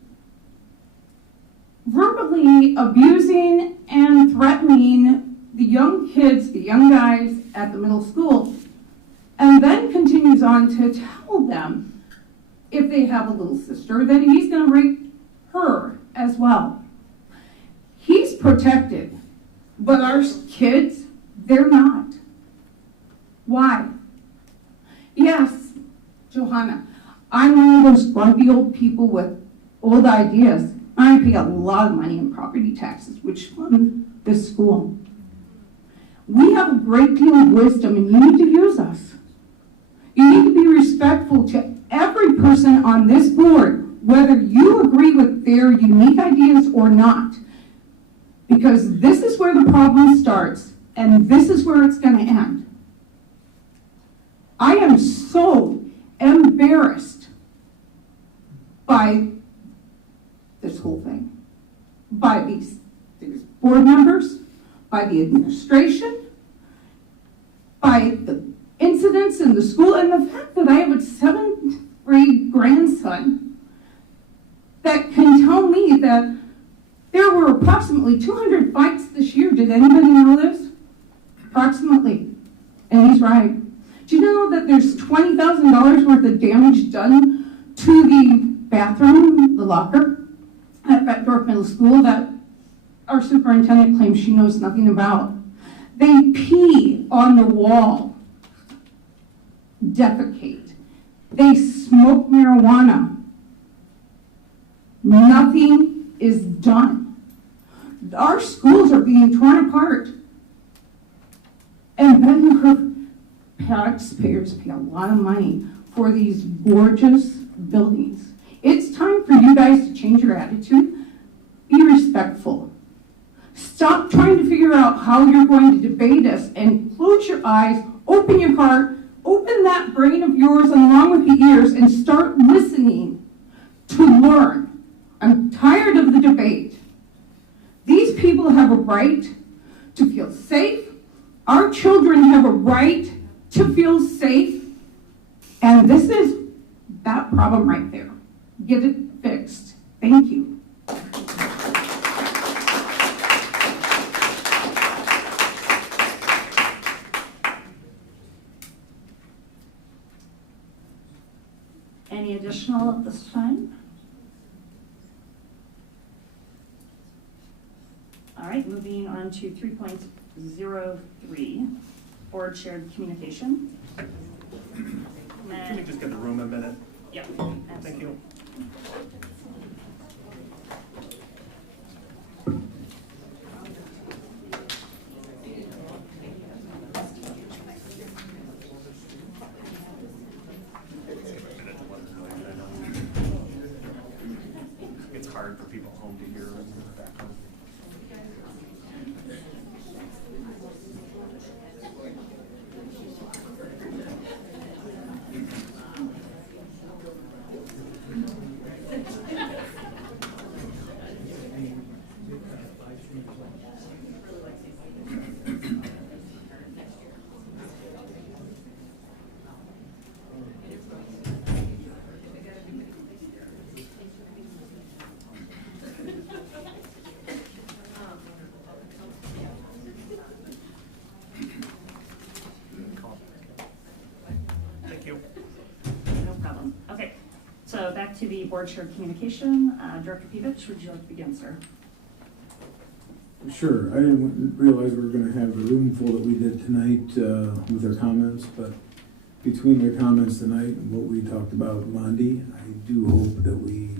verbally abusing and threatening the young kids, the young guys at the middle school, and then continues on to tell them if they have a little sister that he's going to rape her as well. He's protected, but our kids, they're not. Why? Yes, Johanna, I'm one of those grumpy old people with old ideas. I pay a lot of money in property taxes, which fund this school. We have a great deal of wisdom, and you need to use us. You need to be respectful to every person on this board, whether you agree with their unique ideas or not. Because this is where the problem starts, and this is where it's going to end. I am so embarrassed by this whole thing, by these board members, by the administration, by the incidents in the school, and the fact that I have a 7th grade grandson that can tell me that there were approximately 200 fights this year. Did anybody know this? Approximately. And he's right. Do you know that there's $20,000 worth of damage done to the bathroom, the locker, at Bettendorf Middle School that our superintendent claims she knows nothing about? They pee on the wall, defecate. They smoke marijuana. Nothing is done. Our schools are being torn apart. And Bettendorf taxpayers pay a lot of money for these gorgeous buildings. It's time for you guys to change your attitude. Be respectful. Stop trying to figure out how you're going to debate us and close your eyes, open your heart, open that brain of yours and along with the ears and start listening to learn. I'm tired of the debate. These people have a right to feel safe. Our children have a right to feel safe. And this is that problem right there. Get it fixed. Thank you. Any additional at this time? right, moving on to 3.03, board shared communication. Can we just get the room a minute? Yep. Thank you. It's hard for people home to hear in the background. Thank you. No problem. Okay, so back to the board shared communication. Director Pevich, would you like to begin, sir? Sure. I didn't realize we were going to have the room full that we did tonight with their comments, but between their comments tonight and what we talked about Monday, I do hope that we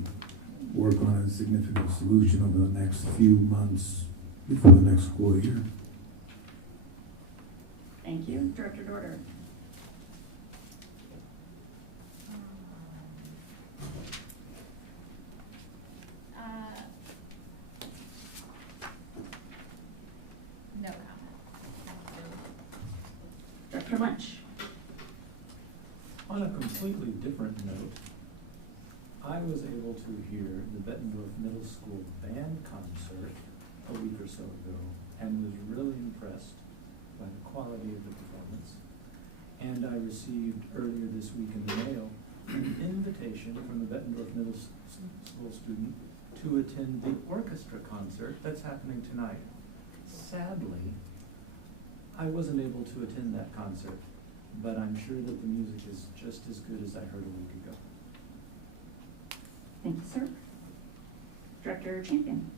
work on a significant solution over the next few months before the next school year. Thank you. Director Dorder. No comment. Director Lynch. On a completely different note, I was able to hear the Bettendorf Middle School band concert a week or so ago and was really impressed by the quality of the performance. And I received earlier this week in the mail an invitation from the Bettendorf Middle School student to attend the orchestra concert that's happening tonight. Sadly, I wasn't able to attend that concert, but I'm sure that the music is just as good as I heard a week ago. Thank you, sir. Director Champion.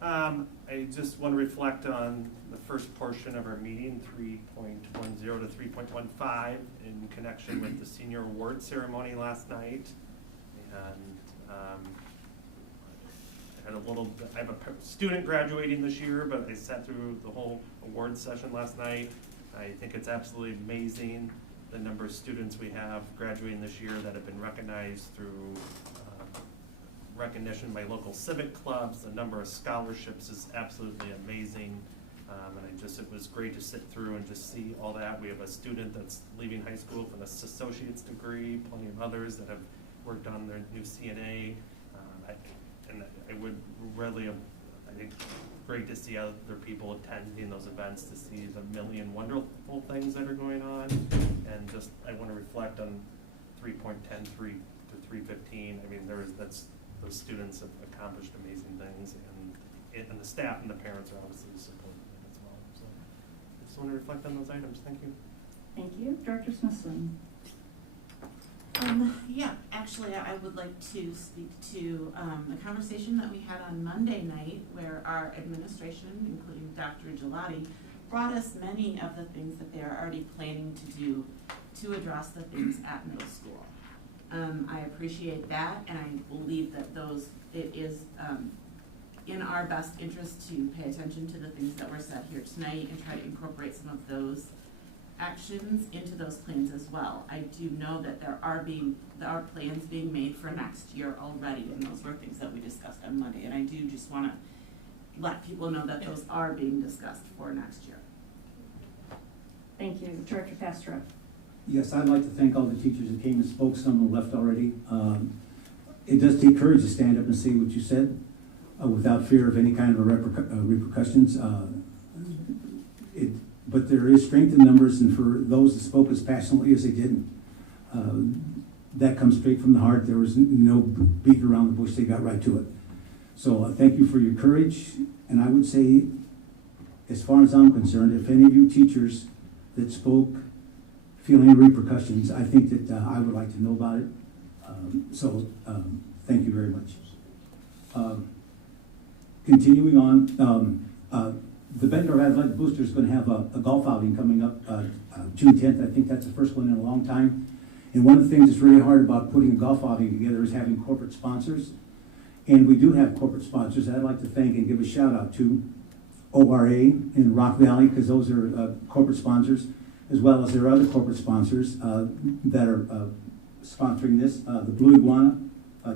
I just want to reflect on the first portion of our meeting, 3.10 to 3.15, in connection with the senior award ceremony last night. And I have a student graduating this year, but I sat through the whole award session last night. I think it's absolutely amazing the number of students we have graduating this year that have been recognized through recognition by local civic clubs. The number of scholarships is absolutely amazing. And it was great to sit through and just see all that. We have a student that's leaving high school with an associate's degree, plenty of others that have worked on their new CNA. I would really, I think, great to see other people attending those events, to see the million wonderful things that are going on. And just, I want to reflect on 3.10 to 3.15. I mean, those students have accomplished amazing things, and the staff and the parents are obviously supporting them as well. So I just want to reflect on those items. Thank you. Thank you. Director Smithson. Yeah, actually, I would like to speak to the conversation that we had on Monday night, where our administration, including Dr. Gelati, brought us many of the things that they are already planning to do to address the things at middle school. I appreciate that, and I believe that it is in our best interest to pay attention to the things that were said here tonight and try to incorporate some of those actions into those plans as well. I do know that there are plans being made for next year already, and those were things that we discussed on Monday, and I do just want to let people know that those are being discussed for next year. Thank you. Director Castro. Yes, I'd like to thank all the teachers that came and spoke. Some have left already. It does take courage to stand up and say what you said without fear of any kind of repercussions. But there is strength in numbers, and for those that spoke as passionately as they didn't, that comes straight from the heart. There was no beat around the bush. They got right to it. So thank you for your courage. And I would say, as far as I'm concerned, if any of you teachers that spoke feel any repercussions, I think that I would like to know about it. Thank you very much. Continuing on, The Bettendorf Athletic Booster is going to have a golf outing coming up June 10th. I think that's the first one in a long time. And one of the things that's really hard about putting a golf outing together is having corporate sponsors. And we do have corporate sponsors. I'd like to thank and give a shout out to ORA in Rock Valley, because those are corporate sponsors, as well as there are other corporate sponsors that are sponsoring this. The Blue Iguana,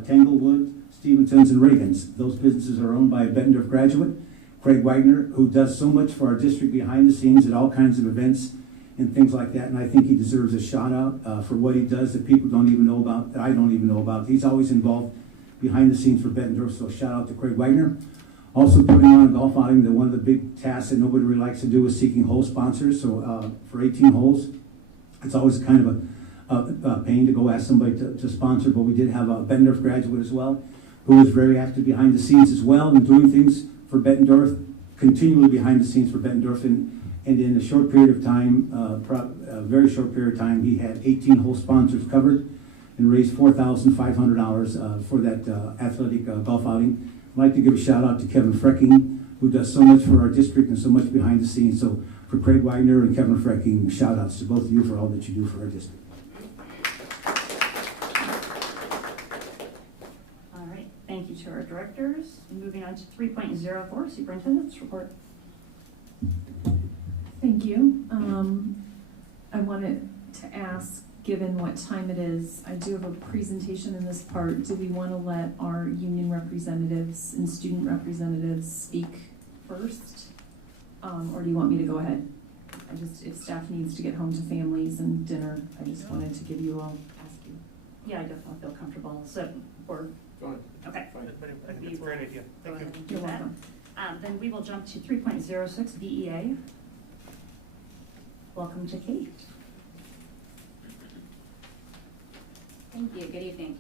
Tanglewood, Stevenson's, and Reagan's. Those businesses are owned by a Bettendorf graduate, Craig Wagner, who does so much for our district behind the scenes at all kinds of events and things like that. And I think he deserves a shout out for what he does that people don't even know about, that I don't even know about. He's always involved behind the scenes for Bettendorf, so shout out to Craig Wagner. Also putting on a golf outing, that one of the big tasks that nobody really likes to do is seeking hole sponsors. So for 18 holes, it's always kind of a pain to go ask somebody to sponsor, but we did have a Bettendorf graduate as well, who was very active behind the scenes as well and doing things for Bettendorf, continually behind the scenes for Bettendorf. And in a short period of time, a very short period of time, he had 18 hole sponsors covered and raised $4,500 for that athletic golf outing. I'd like to give a shout out to Kevin Frecking, who does so much for our district and so much behind the scenes. So for Craig Wagner and Kevin Frecking, shout outs to both of you for all that you do for our district. All right, thank you to our directors. Moving on to 3.04, Superintendent's Report. Thank you. I wanted to ask, given what time it is, I do have a presentation in this part. Do we want to let our union representatives and student representatives speak first? Or do you want me to go ahead? If staff needs to get home to families and dinner, I just wanted to give you all, ask you. Yeah, I definitely feel comfortable. So, or Go ahead. okay. I think it's a great idea. Go Thank ahead you. and do You're that. welcome. Then we will jump to 3.06 BEA. Welcome to Kate. Thank you. Good evening.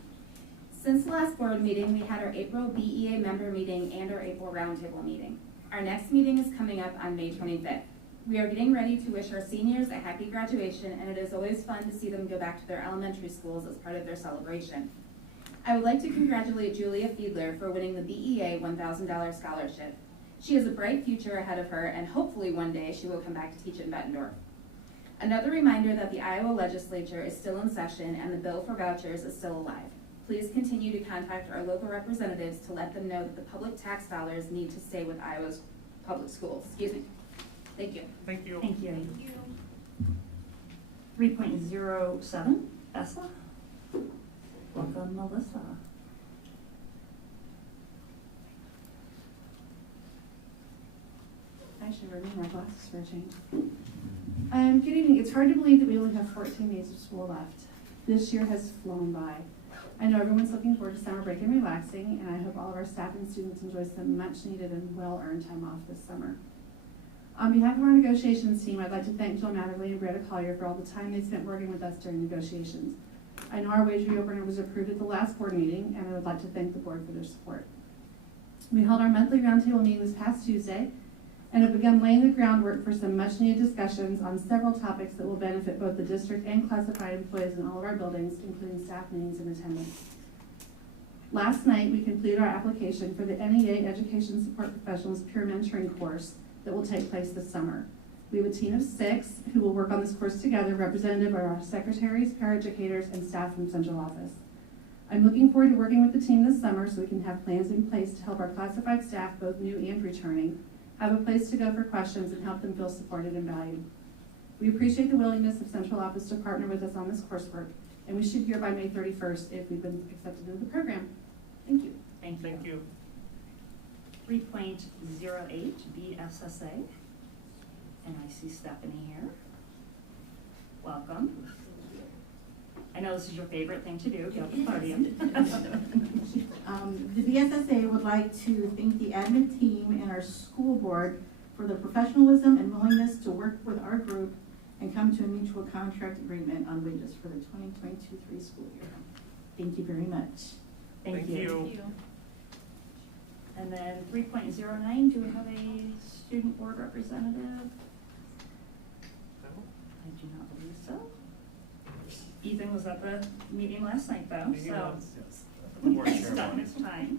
Since the last board meeting, we had our April BEA member meeting and our April roundtable meeting. Our next meeting is coming up on May 25th. We are getting ready to wish our seniors a happy graduation, and it is always fun to see them go back to their elementary schools as part of their celebration. I would like to congratulate Julia Fiedler for winning the BEA $1,000 scholarship. She has a bright future ahead of her, and hopefully one day she will come back to teach in Bettendorf. Another reminder that the Iowa legislature is still in session and the bill for vouchers is still alive. Please continue to contact our local representatives to let them know that the public tax dollars need to stay with Iowa's public schools. Excuse me. Thank you. Thank you. Thank you. 3.07, Essa. Welcome, Melissa. I should remove my glasses for a change. Good evening. It's hard to believe that we only have 14 days of school left. This year has flown by. I know everyone's looking forward to summer break and relaxing, and I hope all of our staff and students enjoy some much needed and well-earned time off this summer. On behalf of our negotiations team, I'd like to thank Jill Matherly and Greta Collier for all the time they spent working with us during negotiations. I know our wage reopener was approved at the last board meeting, and I would like to thank the board for their support. We held our monthly roundtable meeting this past Tuesday, and have begun laying the groundwork for some much needed discussions on several topics that will benefit both the district and classified employees in all of our buildings, including staff meetings and attendance. Last night, we completed our application for the NEA Education Support Professionals Peer Mentoring course that will take place this summer. We have a team of 6 who will work on this course together, representative of our secretaries, paraeducators, and staff from central office. I'm looking forward to working with the team this summer so we can have plans in place to help our classified staff, both new and returning, have a place to go for questions and help them feel supported and valued. We appreciate the willingness of central office to partner with us on this coursework, and we should hear by May 31st if we've been accepted into the program. Thank you. Thank you. Thank you. 3.08 BSSA. And I see Stephanie here. Welcome. I know this is your favorite thing to do, go to the podium. The BSSA would like to thank the admin team and our school board for their professionalism and willingness to work with our group and come to a mutual contract agreement on wages for the 2022-23 school year. Thank you very much. Thank you. Thank you. And then 3.09, do we have a student board representative? I do not believe so. Ethan was at the meeting last night though, Meeting so was, yes. The board chair. it's done its time.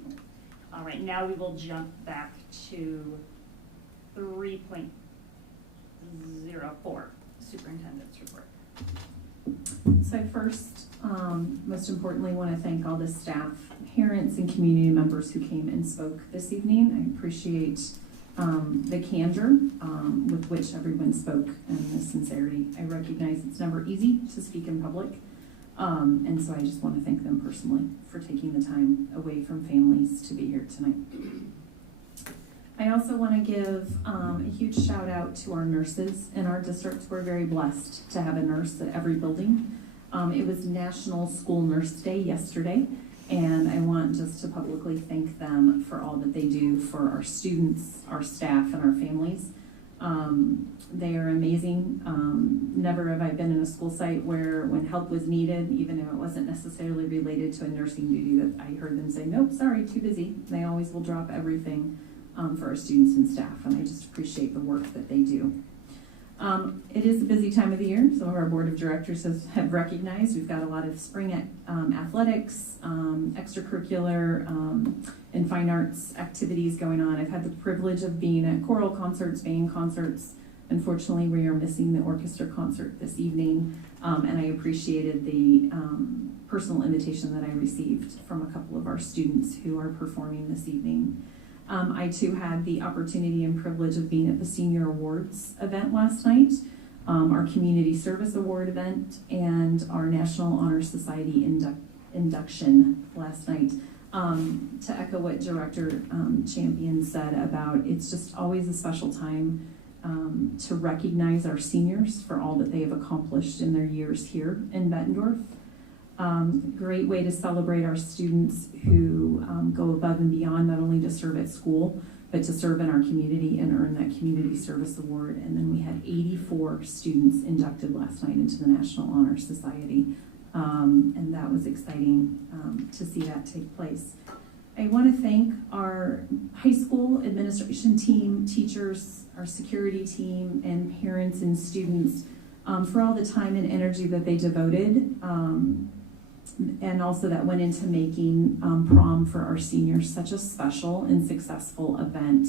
All right, now we will jump back to 3.04, superintendent's report. So I first, most importantly, want to thank all the staff, parents, and community members who came and spoke this evening. I appreciate the candor with which everyone spoke and the sincerity. I recognize it's never easy to speak in public, and so I just want to thank them personally for taking the time away from families to be here tonight. I also want to give a huge shout out to our nurses in our district. We're very blessed to have a nurse at every building. It was National School Nurse Day yesterday, and I want just to publicly thank them for all that they do for our students, our staff, and our families. They are amazing. Never have I been in a school site where when help was needed, even if it wasn't necessarily related to a nursing duty, that I heard them say, nope, sorry, too busy. They always will drop everything for our students and staff, and I just appreciate the work that they do. It is a busy time of the year. Some of our board of directors have recognized we've got a lot of spring athletics, extracurricular, and fine arts activities going on. I've had the privilege of being at choral concerts, band concerts. Unfortunately, we are missing the orchestra concert this evening, and I appreciated the personal invitation that I received from a couple of our students who are performing this evening. I too had the opportunity and privilege of being at the Senior Awards event last night, our Community Service Award event, and our National Honor Society induction last night. To echo what Director Champion said about it's just always a special time to recognize our seniors for all that they have accomplished in their years here in Bettendorf. Great way to celebrate our students who go above and beyond, not only to serve at school, but to serve in our community and earn that Community Service Award. And then we had 84 students inducted last night into the National Honor Society. And that was exciting to see that take place. I want to thank our high school administration team, teachers, our security team, and parents and students for all the time and energy that they devoted. And also that went into making prom for our seniors such a special and successful event.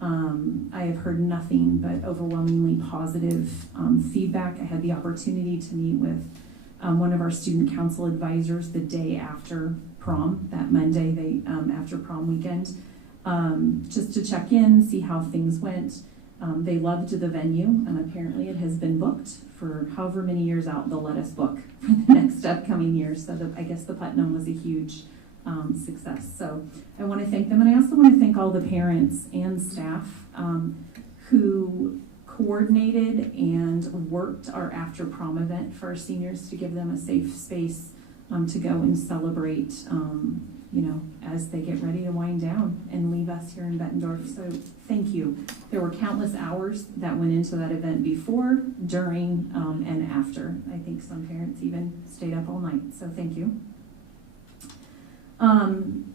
I have heard nothing but overwhelmingly positive feedback. I had the opportunity to meet with one of our student council advisors the day after prom, that Monday after prom weekend, just to check in, see how things went. They loved the venue, and apparently it has been booked for however many years out they'll let us book for the next upcoming years. So I guess the Putnam was a huge success. So I want to thank them, and I also want to thank all the parents and staff who coordinated and worked our after prom event for our seniors to give them a safe space to go and celebrate, as they get ready to wind down and leave us here in Bettendorf. So thank you. There were countless hours that went into that event before, during, and after. I think some parents even stayed up all night, so thank you. And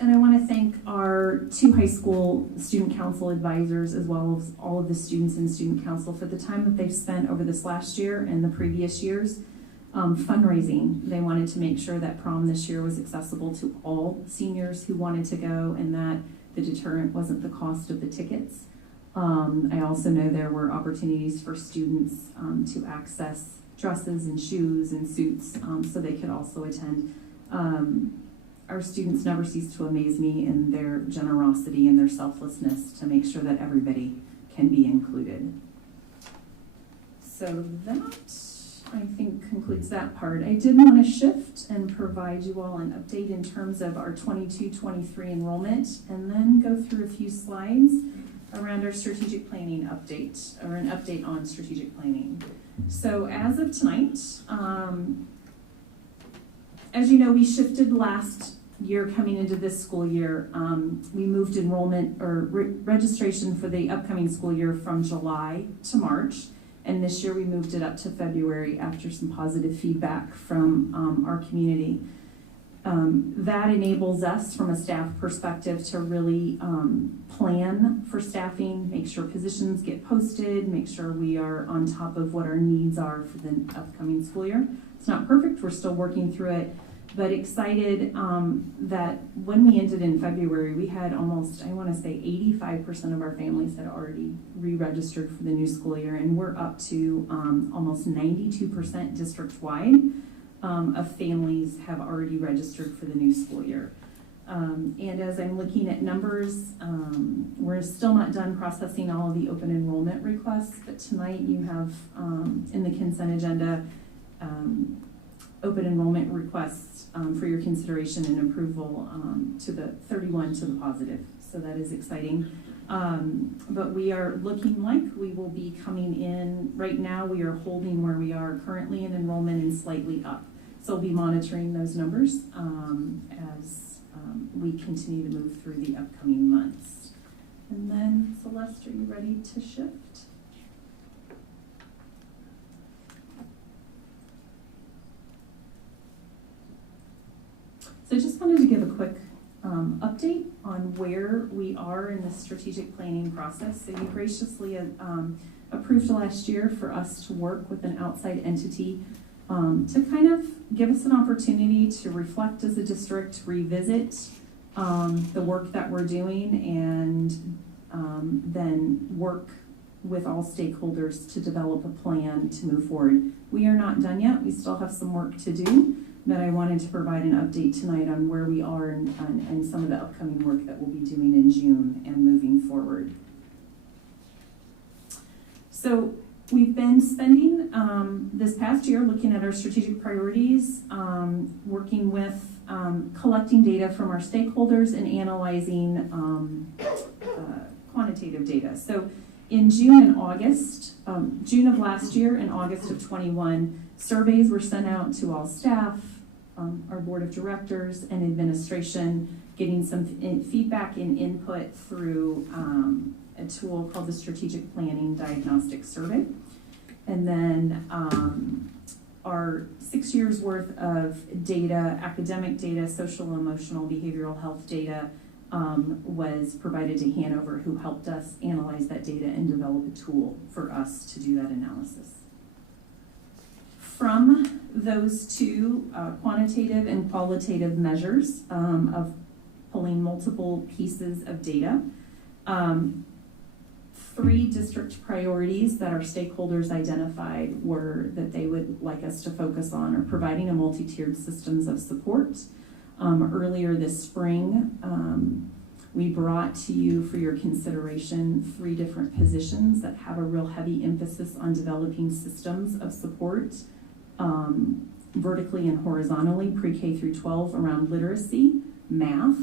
I want to thank our 2 high school student council advisors, as well as all of the students in student council, for the time that they've spent over this last year and the previous years fundraising. They wanted to make sure that prom this year was accessible to all seniors who wanted to go, and that the deterrent wasn't the cost of the tickets. I also know there were opportunities for students to access dresses and shoes and suits so they could also attend. Our students never cease to amaze me in their generosity and their selflessness to make sure that everybody can be included. So that, I think, concludes that part. I did want to shift and provide you all an update in terms of our 22-23 enrollment, and then go through a few slides around our strategic planning update, or an update on strategic planning. So as of tonight, as you know, we shifted last year coming into this school year. We moved enrollment or registration for the upcoming school year from July to March. And this year we moved it up to February after some positive feedback from our community. That enables us from a staff perspective to really plan for staffing, make sure positions get posted, make sure we are on top of what our needs are for the upcoming school year. It's not perfect, we're still working through it, but excited that when we ended in February, we had almost, I want to say 85% of our families had already re-registered for the new school year, and we're up to almost 92% district-wide of families have already registered for the new school year. And as I'm looking at numbers, we're still not done processing all of the open enrollment requests, but tonight you have in the consent agenda open enrollment requests for your consideration and approval to the 31 to the positive. So that is exciting. But we are looking like we will be coming in. Right now we are holding where we are currently in enrollment and slightly up. So we'll be monitoring those numbers as we continue to move through the upcoming months. And then Celeste, are you ready to shift? So I just wanted to give a quick update on where we are in the strategic planning process. So you graciously approved last year for us to work with an outside entity to kind of give us an opportunity to reflect as a district, revisit the work that we're doing, and then work with all stakeholders to develop a plan to move forward. We are not done yet. We still have some work to do, but I wanted to provide an update tonight on where we are and some of the upcoming work that we'll be doing in June and moving forward. So we've been spending this past year looking at our strategic priorities, working with collecting data from our stakeholders and analyzing quantitative data. So in June and August, June of last year and August of 21, surveys were sent out to all staff, our board of directors and administration, getting some feedback and input through a tool called the Strategic Planning Diagnostic Survey. And then our 6 years worth of data, academic data, social, emotional, behavioral health data was provided to Hanover, who helped us analyze that data and develop a tool for us to do that analysis. From those two quantitative and qualitative measures of pulling multiple pieces of data, 3 district priorities that our stakeholders identified were that they would like us to focus on are providing a multi-tiered systems of support. Earlier this spring, we brought to you for your consideration 3 different positions that have a real heavy emphasis on developing systems of support, vertically and horizontally, pre-K through 12, around literacy, math,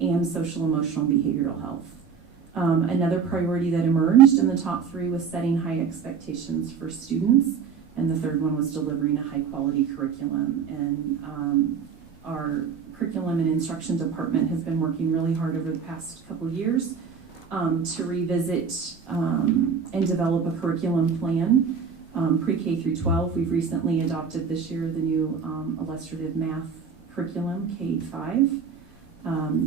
and social, emotional, behavioral health. Another priority that emerged in the top 3 was setting high expectations for students, and the third one was delivering a high quality curriculum. And our curriculum and instruction department has been working really hard over the past couple of years to revisit and develop a curriculum plan. Pre-K through 12, we've recently adopted this year the new illustrative math curriculum, K-5.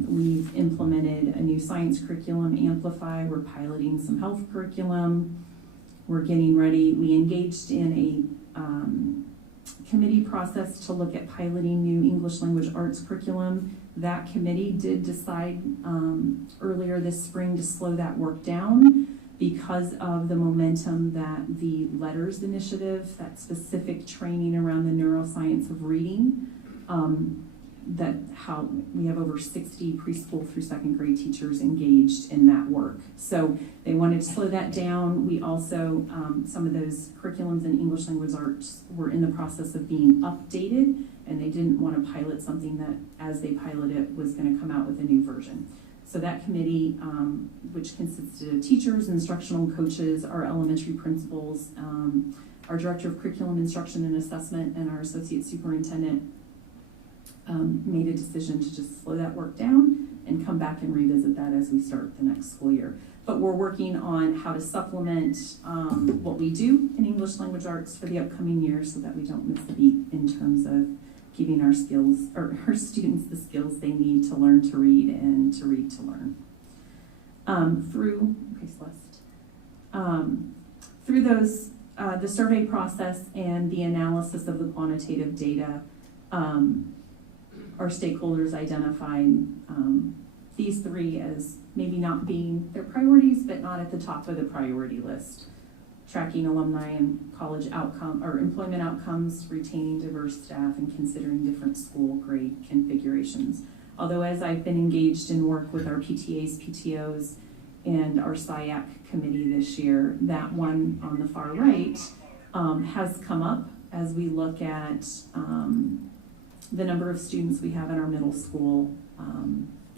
We've implemented a new science curriculum, Amplify. We're piloting some health curriculum. We're getting ready. We engaged in a committee process to look at piloting new English language arts curriculum. That committee did decide earlier this spring to slow that work down because of the momentum that the LETTERS initiative, that specific training around the neuroscience of reading, that how we have over 60 preschool through 2nd grade teachers engaged in that work. So they wanted to slow that down. We also, some of those curriculums in English language arts were in the process of being updated, and they didn't want to pilot something that, as they pilot it, was going to come out with a new version. So that committee, which consisted of teachers, instructional coaches, our elementary principals, our director of curriculum instruction and assessment, and our associate superintendent, made a decision to just slow that work down and come back and revisit that as we start the next school year. But we're working on how to supplement what we do in English language arts for the upcoming year so that we don't miss a beat in terms of giving our skills, or our students the skills they need to learn to read and to read to learn. Through those, the survey process and the analysis of the quantitative data, our stakeholders identified these three as maybe not being their priorities, but not at the top of the priority list. Tracking alumni and college outcome or employment outcomes, retaining diverse staff, and considering different school grade configurations. Although as I've been engaged in work with our PTAs, PTOs, and our SIAC committee this year, that one on the far right has come up as we look at the number of students we have in our middle school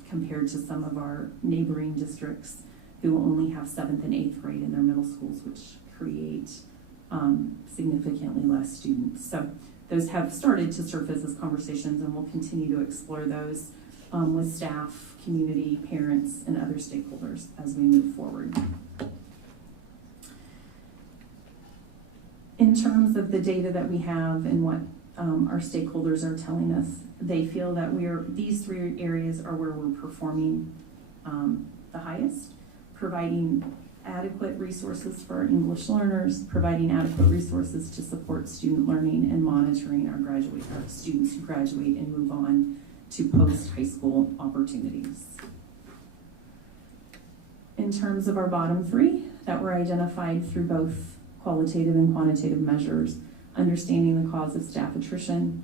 compared to some of our neighboring districts who only have 7th and 8th grade in their middle schools, which create significantly less students. So those have started to surface as conversations, and we'll continue to explore those with staff, community, parents, and other stakeholders as we move forward. In terms of the data that we have and what our stakeholders are telling us, they feel that these three areas are where we're performing the highest, providing adequate resources for our English learners, providing adequate resources to support student learning, and monitoring our students who graduate and move on to post-high school opportunities. In terms of our bottom three that were identified through both qualitative and quantitative measures, understanding the cause of staff attrition,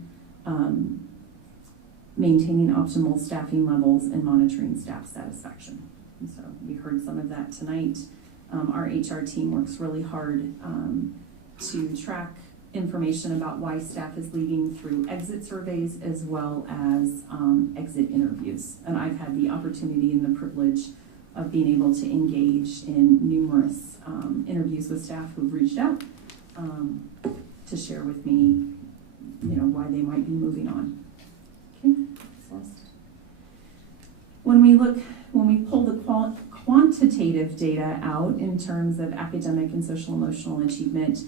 maintaining optimal staffing levels, and monitoring staff satisfaction. And so we heard some of that tonight. Our HR team works really hard to track information about why staff is leaving through exit surveys as well as exit interviews. And I've had the opportunity and the privilege of being able to engage in numerous interviews with staff who've reached out to share with me, why they might be moving on. Okay, Celeste. When we pull the quantitative data out in terms of academic and social emotional achievement,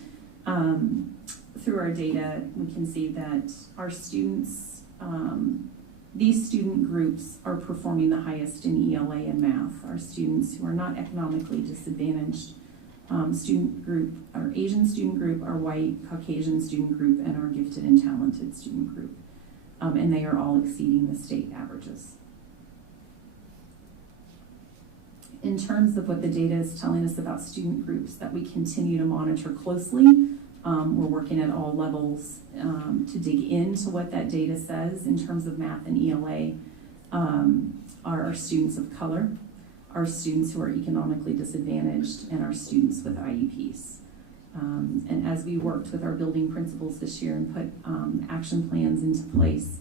through our data, we can see that our students, these student groups are performing the highest in ELA and math. Our students who are not economically disadvantaged student group, our Asian student group, our white, Caucasian student group, and our gifted and talented student group. And they are all exceeding the state averages. In terms of what the data is telling us about student groups that we continue to monitor closely, we're working at all levels to dig into what that data says in terms of math and ELA, are our students of color, our students who are economically disadvantaged, and our students with IEPs. And as we worked with our building principals this year and put action plans into place,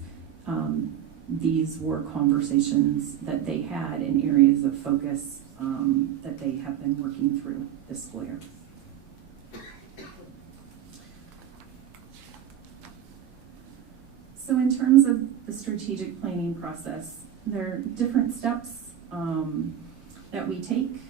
these were conversations that they had in areas of focus that they have been working through this school year. So in terms of the strategic planning process, there are different steps that we take.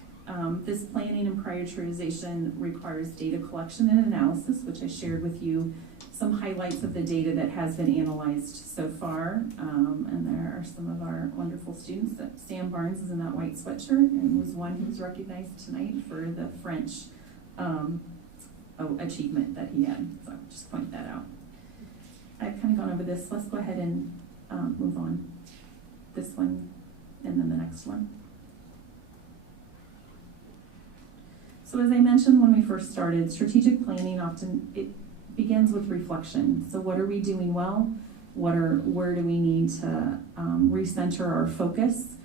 This planning and prioritization requires data collection and analysis, which I shared with you some highlights of the data that has been analyzed so far. And there are some of our wonderful students. Sam Barnes is in that white sweatshirt and was one who was recognized tonight for the French achievement that he had. So I'll just point that out. I've kind of gone over this. Let's go ahead and move on. This one and then the next one. So as I mentioned when we first started, strategic planning it begins with reflection. So what are we doing well? Where do we need to recenter our focus?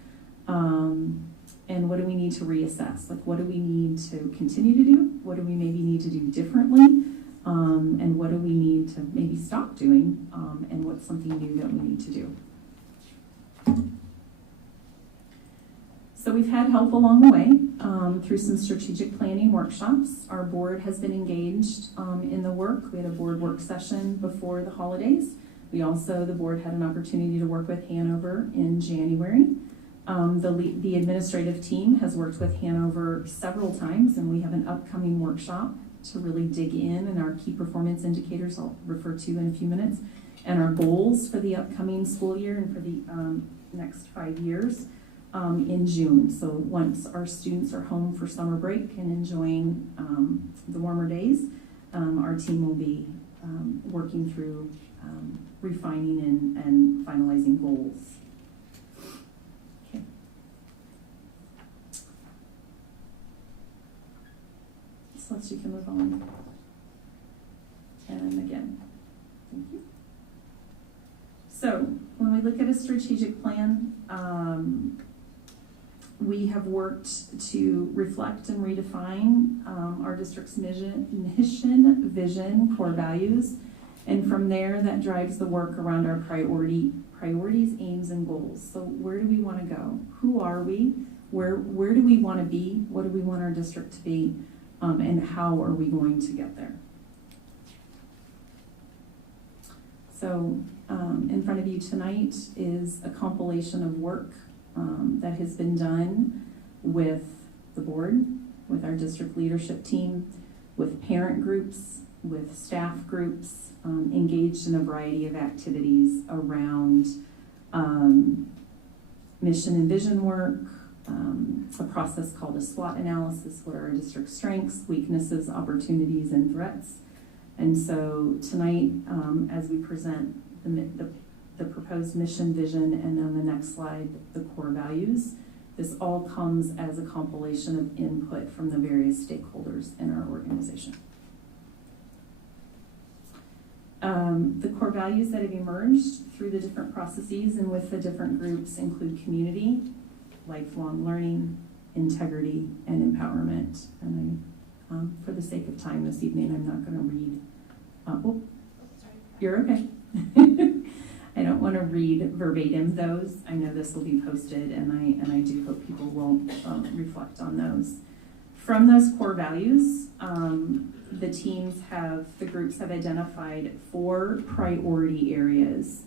And what do we need to reassess? Like, what do we need to continue to do? What do we maybe need to do differently? And what do we need to maybe stop doing? And what's something new that we need to do? So we've had help along the way through some strategic planning workshops. Our board has been engaged in the work. We had a board work session before the holidays. The board had an opportunity to work with Hanover in January. The administrative team has worked with Hanover several times, and we have an upcoming workshop to really dig in, and our key performance indicators I'll refer to in a few minutes, and our goals for the upcoming school year and for the next 5 years in June. So once our students are home for summer break and enjoying the warmer days, our team will be working through refining and finalizing goals. Okay. Celeste, you can move on. And again, thank you. So when we look at a strategic plan, we have worked to reflect and redefine our district's mission, vision, core values, and from there that drives the work around our priorities, aims, and goals. So where do we want to go? Who are we? Where do we want to be? What do we want our district to be? And how are we going to get there? So in front of you tonight is a compilation of work that has been done with the board, with our district leadership team, with parent groups, with staff groups, engaged in a variety of activities around mission and vision work, a process called a SWOT analysis. What are our district strengths, weaknesses, opportunities, and threats? And so tonight, as we present the proposed mission, vision, and on the next slide, the core values, this all comes as a compilation of input from the various stakeholders in our organization. The core values that have emerged through the different processes and with the different groups include community, lifelong learning, integrity, and empowerment. And for the sake of time this evening, I'm not going to read. Oh, you're okay. I don't want to read verbatim those. I know this will be posted, and I do hope people will reflect on those. From those core values, the groups have identified 4 priority areas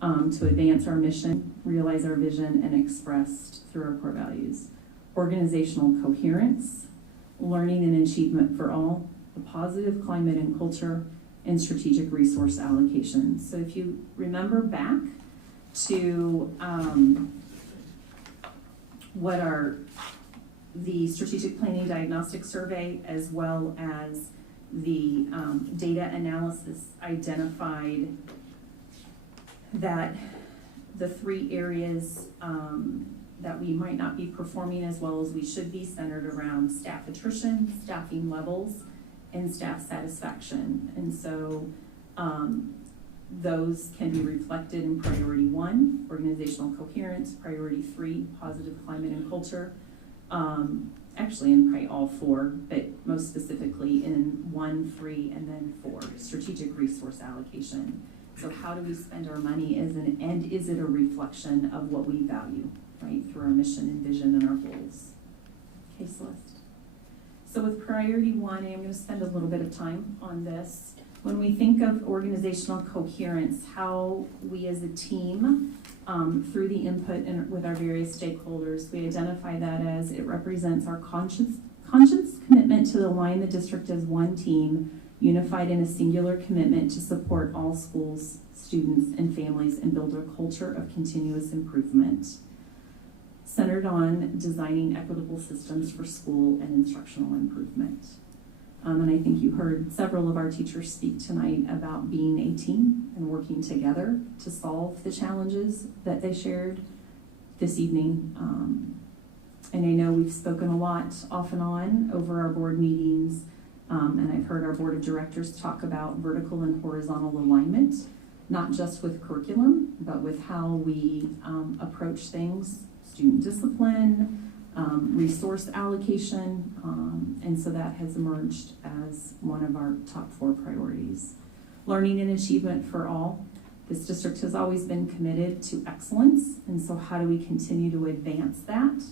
to advance our mission, realize our vision, and expressed through our core values. Organizational coherence, learning and achievement for all, a positive climate and culture, and strategic resource allocation. So if you remember back to what are the strategic planning diagnostic survey as well as the data analysis identified that the 3 areas that we might not be performing as well as we should be centered around staff attrition, staffing levels, and staff satisfaction. And so those can be reflected in priority 1, organizational coherence, priority 3, positive climate and culture, actually in probably all 4, but most specifically in 1, 3, and then 4, strategic resource allocation. So how do we spend our money and is it a reflection of what we value, right, through our mission and vision and our goals? Okay, Celeste. So with priority 1, I'm going to spend a little bit of time on this. When we think of organizational coherence, how we as a team, through the input and with our various stakeholders, we identify that as it represents our conscious commitment to align the district as one team, unified in a singular commitment to support all schools, students, and families and build a culture of continuous improvement, centered on designing equitable systems for school and instructional improvement. And I think you heard several of our teachers speak tonight about being a team and working together to solve the challenges that they shared this evening. And I know we've spoken a lot off and on over our board meetings, and I've heard our board of directors talk about vertical and horizontal alignment, not just with curriculum, but with how we approach things, student discipline, resource allocation, and so that has emerged as one of our top 4 priorities. Learning and achievement for all. This district has always been committed to excellence, and so how do we continue to advance that?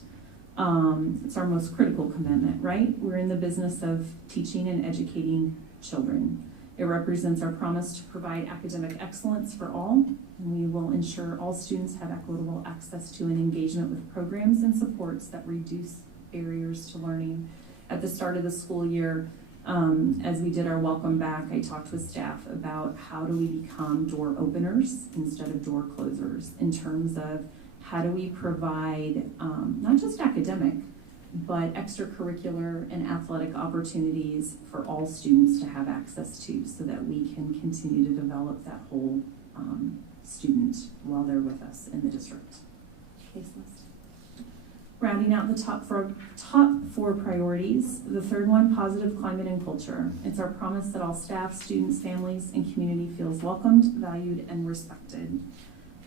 It's our most critical commitment, right? We're in the business of teaching and educating children. It represents our promise to provide academic excellence for all, and we will ensure all students have equitable access to and engagement with programs and supports that reduce barriers to learning. At the start of the school year, as we did our welcome back, I talked with staff about how do we become door openers instead of door closers in terms of how do we provide not just academic, but extracurricular and athletic opportunities for all students to have access to so that we can continue to develop that whole student while they're with us in the district. Case list. Rounding out the top four priorities, the third one, positive climate and culture. It's our promise that all staff, students, families, and community feels welcomed, valued, and respected.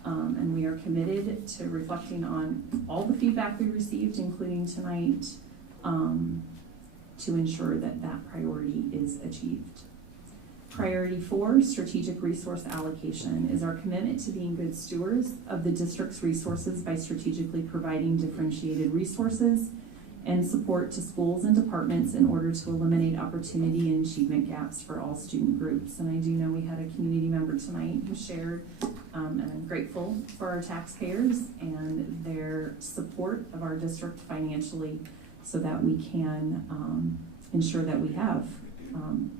And we are committed to reflecting on all the feedback we received, including tonight, to ensure that that priority is achieved. Priority 4, strategic resource allocation, is our commitment to being good stewards of the district's resources by strategically providing differentiated resources and support to schools and departments in order to eliminate opportunity and achievement gaps for all student groups. And I do know we had a community member tonight who shared, and I'm grateful for our taxpayers and their support of our district financially so that we can ensure that we have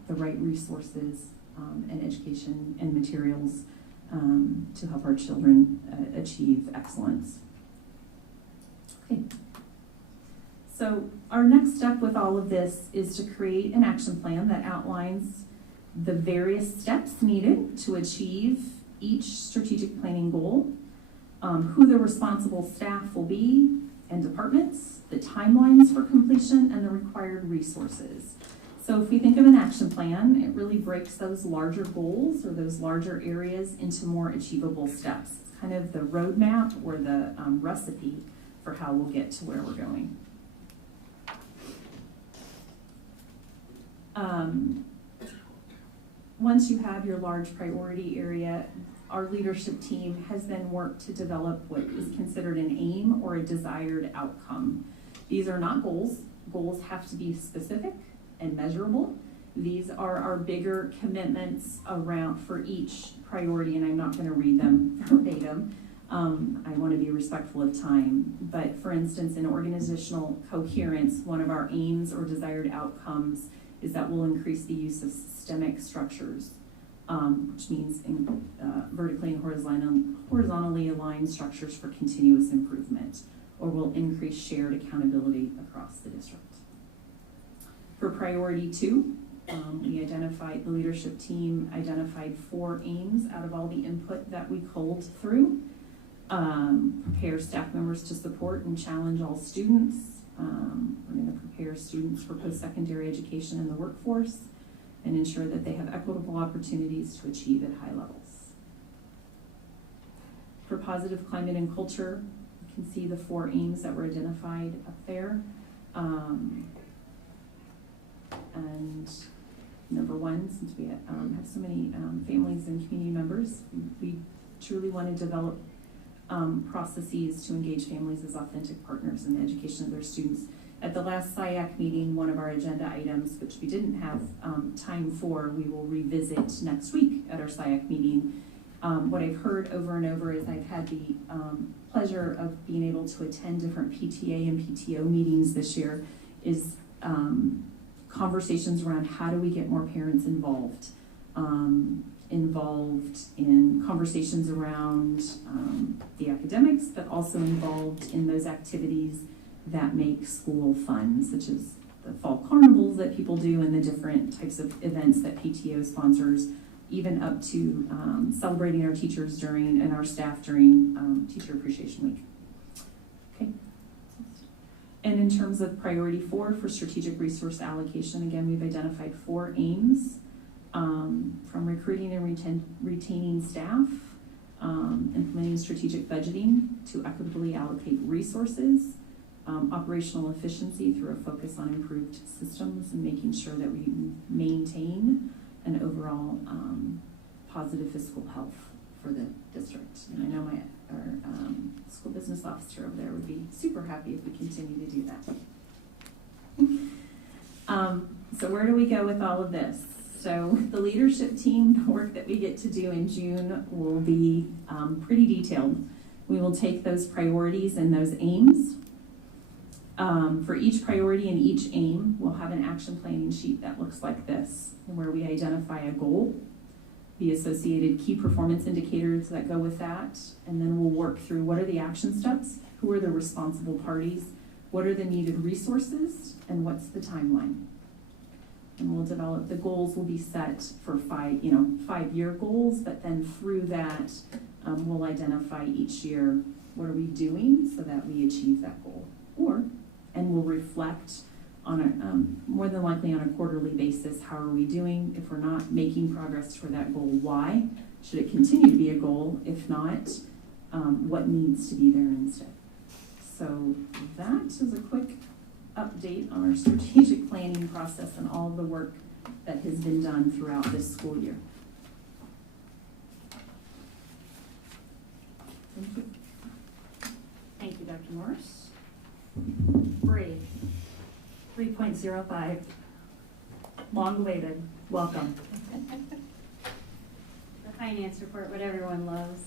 the right resources and education and materials to help our children achieve excellence. Okay. So our next step with all of this is to create an action plan that outlines the various steps needed to achieve each strategic planning goal, who the responsible staff will be and departments, the timelines for completion, and the required resources. So if we think of an action plan, it really breaks those larger goals or those larger areas into more achievable steps. It's kind of the roadmap or the recipe for how we'll get to where we're going. Once you have your large priority area, our leadership team has then worked to develop what is considered an aim or a desired outcome. These are not goals. Goals have to be specific and measurable. These are our bigger commitments around for each priority, and I'm not going to read them verbatim. I want to be respectful of time, but for instance, in organizational coherence, one of our aims or desired outcomes is that we'll increase the use of systemic structures, which means vertically and horizontally aligned structures for continuous improvement, or will increase shared accountability across the district. For priority 2, the leadership team identified 4 aims out of all the input that we culled through. Prepare staff members to support and challenge all students. We're going to prepare students for post-secondary education in the workforce and ensure that they have equitable opportunities to achieve at high levels. For positive climate and culture, you can see the 4 aims that were identified up there. And number 1, since we have so many families and community members, we truly want to develop processes to engage families as authentic partners in the education of their students. At the last SIAC meeting, one of our agenda items, which we didn't have time for, we will revisit next week at our SIAC meeting. What I've heard over and over is I've had the pleasure of being able to attend different PTA and PTO meetings this year, is conversations around how do we get more parents involved in conversations around the academics, but also involved in those activities that make school fun, such as the fall carnivals that people do and the different types of events that PTO sponsors, even up to celebrating our teachers and our staff during Teacher Appreciation Week. Okay. And in terms of priority 4 for strategic resource allocation, again, we've identified 4 aims, from recruiting and retaining staff, implementing strategic budgeting to equitably allocate resources, operational efficiency through a focus on improved systems and making sure that we maintain an overall positive fiscal health for the district. And I know our school business officer over there would be super happy if we continue to do that. So where do we go with all of this? So the leadership team, the work that we get to do in June will be pretty detailed. We will take those priorities and those aims. For each priority and each aim, we'll have an action planning sheet that looks like this, where we identify a goal, the associated key performance indicators that go with that, and then we'll work through what are the action steps, who are the responsible parties, What are the needed resources and what's the timeline? And we'll develop, the goals will be set for 5-year goals, but then through that, we'll identify each year, what are we doing so that we achieve that goal? And we'll reflect on a, more than likely on a quarterly basis, how are we doing? If we're not making progress toward that goal, why? Should it continue to be a goal? If not, what needs to be there instead? So that is a quick update on our strategic planning process and all of the work that has been done throughout this school year. Thank you. Thank you, Dr. Morris. Bree, 3.05, long awaited, welcome. The finance report, what everyone loves.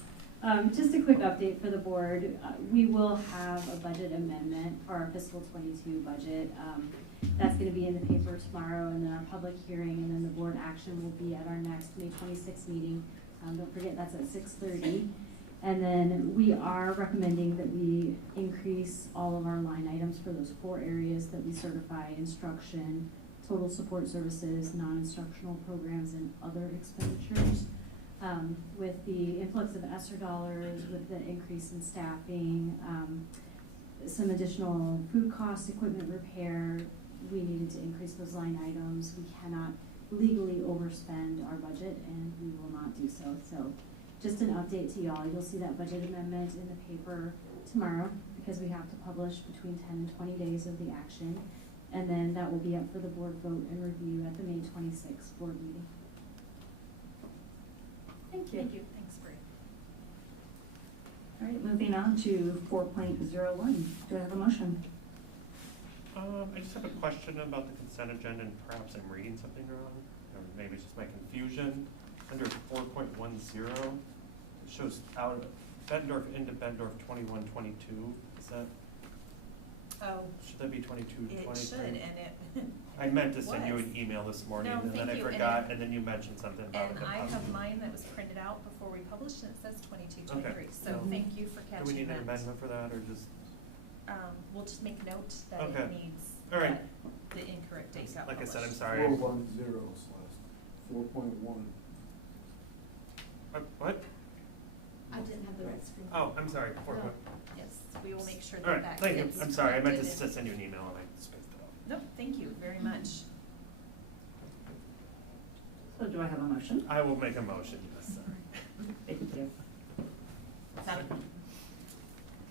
Just a quick update for the board. We will have a budget amendment for our fiscal 22 budget. That's going to be in the paper tomorrow, and then our public hearing, and then the board action will be at our next May 26th meeting. Don't forget, that's at 6:30. And then we are recommending that we increase all of our line items for those 4 areas that we certify: instruction, total support services, non-instructional programs, and other expenditures. With the influx of ESSER dollars, with the increase in staffing, some additional food cost, equipment repair, we needed to increase those line items. We cannot legally overspend our budget, and we will not do so. So just an update to y'all. You'll see that budget amendment in the paper tomorrow, because we have to publish between 10 and 20 days of the action. And then that will be up for the board vote and review at the May 26th board meeting. Thank you. Thank you. Thanks, Bree. All right, moving on to 4.01. Do I have a motion? I just have a question about the consent agenda, and perhaps I'm reading something wrong, or maybe it's just my confusion. Under 4.10, it shows out of Bettendorf into Bettendorf 21-22. Is that? Oh. Should that be 22-23? It should, and it. I meant to send you was. an email this morning, No, and then I thank you, forgot, and then you mentioned something about it. And I have mine that was printed out before we published, and it says 22-23. Okay. So thank you for catching that. Do we need an amendment for that, or just? We'll just make note that Okay. it needs All right. the incorrect date got Like I said, I'm published. sorry. 4.10/4.1. What? I didn't have the right screen. Oh, I'm sorry. No. Yes, we will make sure All that right, that thank you. gets I'm sorry, I meant to corrected. send you an email and I spaced it out. Nope, thank you very much. So do I have a motion? I will make a motion, yes, sorry. Thank you. Second.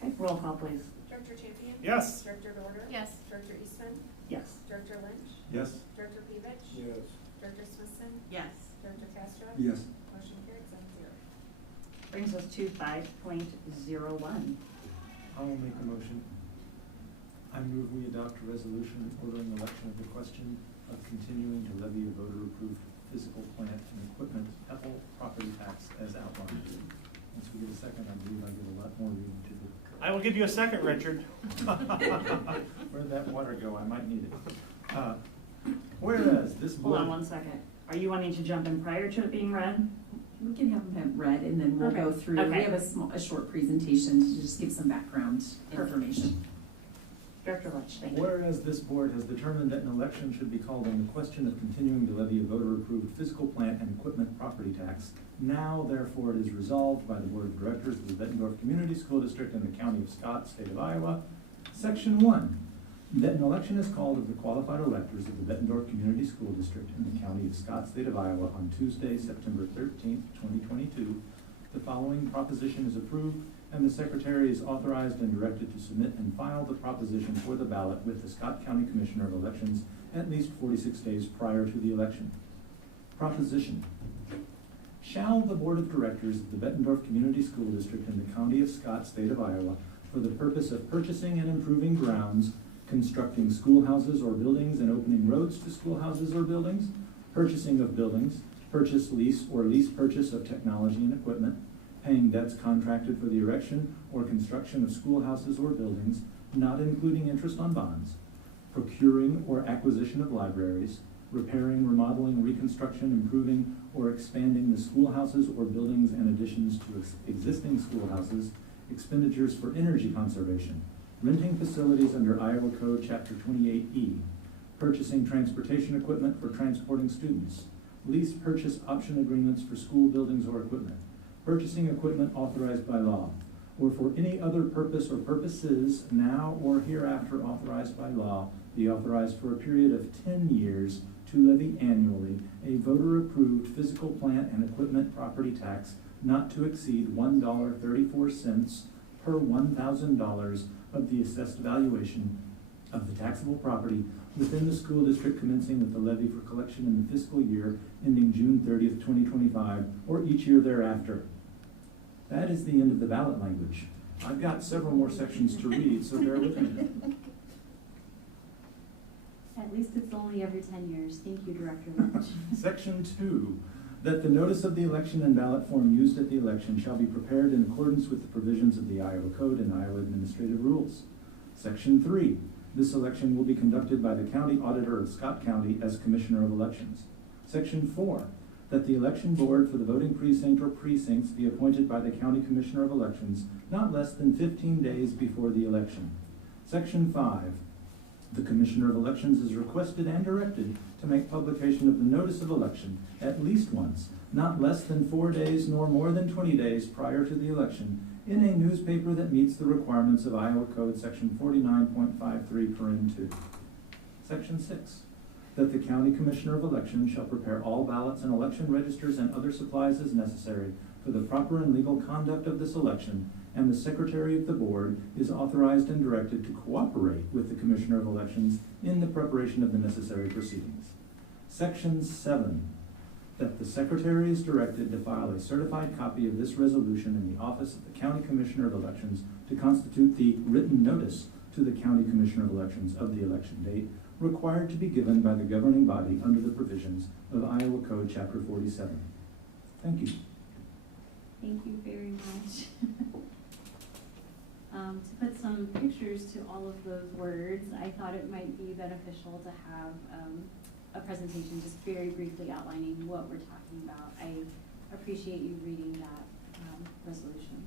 Okay, roll call, please. Director Champion? Yes. Director Dorder? Yes. Director Eastman? Yes. Director Lynch? Yes. Director Pevich? Yes. Director Smithson? Yes. Director Castro? Yes. Motion carried 7-0. Brings us to 5.01. I will make a motion. I move we adopt a resolution ordering election of the question of continuing to levy a voter-approved physical plant and equipment property tax as outlined. Once we get a second, I believe I get a lot more reading to do. I will give you a second, Richard. Where'd that water go? I might need it. Whereas this board. Hold on 1 second. Are you wanting to jump in prior to it being read? We can have them have read, and then we'll go Okay. through. Okay. We have a short presentation to just give some background information. Director Lynch, thank you. Whereas this board has determined that an election should be called on the question of continuing to levy a voter-approved physical plant and equipment property tax, now therefore it is resolved by the Board of Directors of the Bettendorf Community School District in the County of Scott, State of Iowa, Section 1, that an election is called of the qualified electors of the Bettendorf Community School District in the County of Scott, State of Iowa on Tuesday, September 13th, 2022. The following proposition is approved, and the Secretary is authorized and directed to submit and file the proposition for the ballot with the Scott County Commissioner of Elections at least 46 days prior to the election. Proposition. Shall the Board of Directors of the Bettendorf Community School District in the County of Scott, State of Iowa, for the purpose of purchasing and improving grounds, constructing schoolhouses or buildings and opening roads to schoolhouses or buildings, purchasing of buildings, purchase, lease, or lease purchase of technology and equipment, paying debts contracted for the erection or construction of schoolhouses or buildings, not including interest on bonds, procuring or acquisition of libraries, repairing, remodeling, reconstruction, improving, or expanding the schoolhouses or buildings and additions to existing schoolhouses, expenditures for energy conservation, renting facilities under Iowa Code Chapter 28E, purchasing transportation equipment for transporting students, lease purchase option agreements for school buildings or equipment, purchasing equipment authorized by law, or for any other purpose or purposes now or hereafter authorized by law, be authorized for a period of 10 years to levy annually a voter-approved physical plant and equipment property tax not to exceed $1.34 per $1,000 of the assessed valuation of the taxable property within the school district commencing with the levy for collection in the fiscal year ending June 30th, 2025, or each year thereafter. That is the end of the ballot language. I've got several more sections to read, so bear with me. At least it's only every 10 years. Thank you, Director Lynch. Section 2, that the notice of the election and ballot form used at the election shall be prepared in accordance with the provisions of the Iowa Code and Iowa Administrative Rules. Section 3, this election will be conducted by the County Auditor of Scott County as Commissioner of Elections. Section 4, that the election board for the voting precinct or precincts be appointed by the County Commissioner of Elections not less than 15 days before the election. Section 5, the Commissioner of Elections is requested and directed to make publication of the notice of election at least once, not less than 4 days nor more than 20 days prior to the election, in a newspaper that meets the requirements of Iowa Code Section 49.53, paren 2. Section 6, that the County Commissioner of Elections shall prepare all ballots and election registers and other supplies as necessary for the proper and legal conduct of this election, and the Secretary of the Board is authorized and directed to cooperate with the Commissioner of Elections in the preparation of the necessary proceedings. Section 7, that the Secretary is directed to file a certified copy of this resolution in the office of the County Commissioner of Elections to constitute the written notice to the County Commissioner of Elections of the election date required to be given by the governing body under the provisions of Iowa Code Chapter 47. Thank you. Thank you very much. To put some pictures to all of those words, I thought it might be beneficial to have a presentation just very briefly outlining what we're talking about. I appreciate you reading that resolution.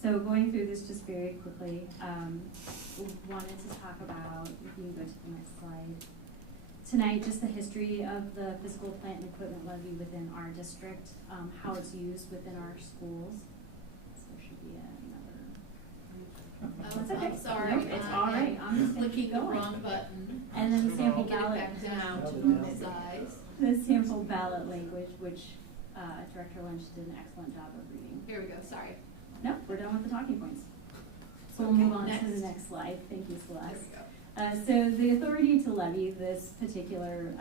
So going through this just very quickly, wanted to talk about, if you can go to the next slide, tonight just the history of the physical plant and equipment levy within our district, how it's used within our schools. So there should be another. Oh, It's okay. I'm sorry. Nope, it's all right. I'm just gonna keep clicking the going. wrong button. And then the sample Get it ballot. back down to normal size. The sample ballot language, which Director Lynch did an excellent job of reading. Here we go, sorry. No, we're done with the talking points. So we'll Okay, move on to next. the next slide. Thank you, Celeste. There we go. So the authority to levy this particular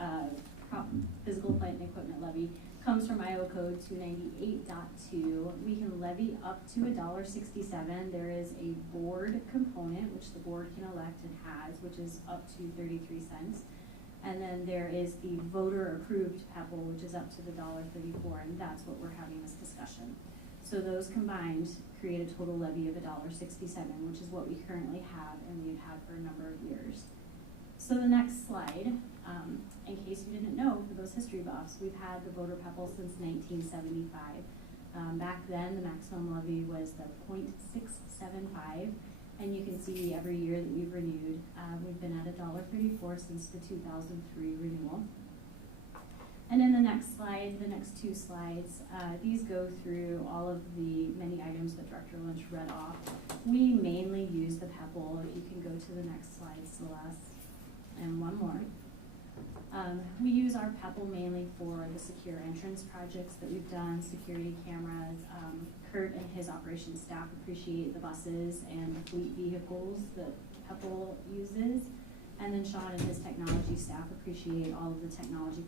physical plant and equipment levy comes from Iowa Code 298.2. We can levy up to $1.67. There is a board component, which the board can elect and has, which is up to 33 cents. And then there is the voter-approved PEPL, which is up to the $1.34, and that's what we're having this discussion. So those combined create a total levy of $1.67, which is what we currently have and we've had for a number of years. So the next slide, in case you didn't know, for those history buffs, we've had the voter PEPL since 1975. Back then, the maximum levy was the 0.675, and you can see every year that we've renewed, we've been at $1.34 since the 2003 renewal. And in the next slide, the next two slides, these go through all of the many items that Director Lynch read off. We mainly use the PEPL. If you can go to the next slide, Celeste, and one more. We use our PEPL mainly for the secure entrance projects that we've done, security cameras. Kurt and his operations staff appreciate the buses and the fleet vehicles that PEPL uses. And then Sean and his technology staff appreciate all of the technology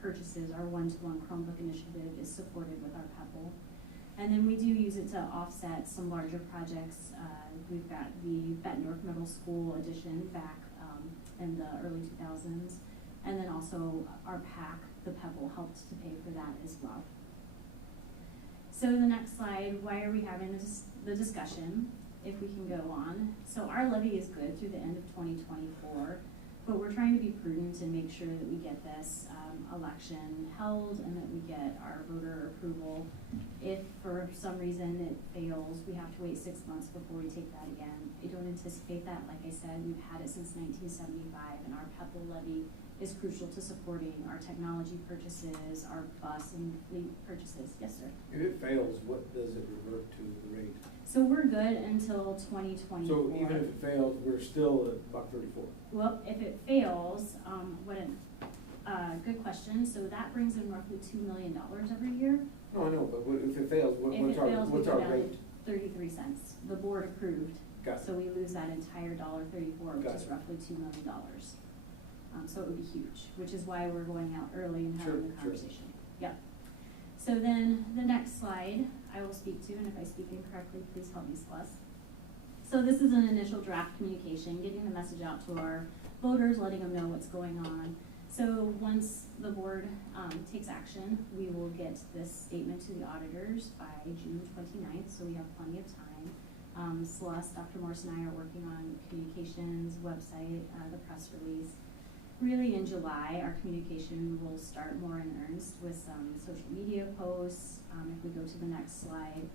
purchases. Our one-to-one Chromebook initiative is supported with our PEPL. And then we do use it to offset some larger projects. We've got the Bett Middle School addition back in the early 2000s. And then also our PAC, the PEPL, helped to pay for that as well. So the next slide, why are we having the discussion? If we can go on. So our levy is good through the end of 2024, but we're trying to be prudent and make sure that we get this election held and that we get our voter approval. If for some reason it fails, we have to wait 6 months before we take that again. I don't anticipate that. Like I said, we've had it since 1975, and our PEPL levy is crucial to supporting our technology purchases, our bus and fleet purchases. Yes, sir? If it fails, what does it revert to the rate? So we're good until 2024. So even if it fails, we're still at $1.34. Well, if it fails, good question. So that brings in roughly $2 million every year. No, I know, but if it fails, what's our rate? 33 cents. The board approved. Got it. So we lose that entire $1.34, which is roughly $2 million. So it would be huge, which is why we're going out early and having the conversation. Yep. So then the next slide I will speak to, and if I speak incorrectly, please help me, Celeste. So this is an initial draft communication, getting the message out to our voters, letting them know what's going on. So once the board takes action, we will get this statement to the auditors by June 29th, so we have plenty of time. Celeste, Dr. Morse, and I are working on communications, website, the press release. Really in July, our communication will start more in earnest with some social media posts. If we go to the next slide,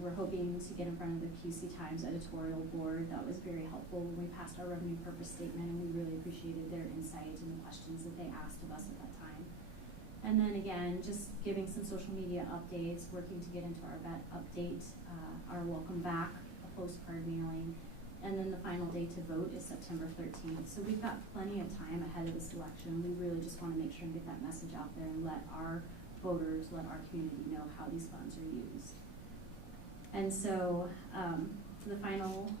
we're hoping to get in front of the QC Times editorial board. That was very helpful when we passed our revenue purpose statement, and we really appreciated their insight and the questions that they asked of us at that time. And then again, just giving some social media updates, working to get into our Bett update, our welcome back, a postcard mailing, and then the final day to vote is September 13th. So we've got plenty of time ahead of this election. We really just want to make sure and get that message out there and let our voters, let our community know how these funds are used. And so the final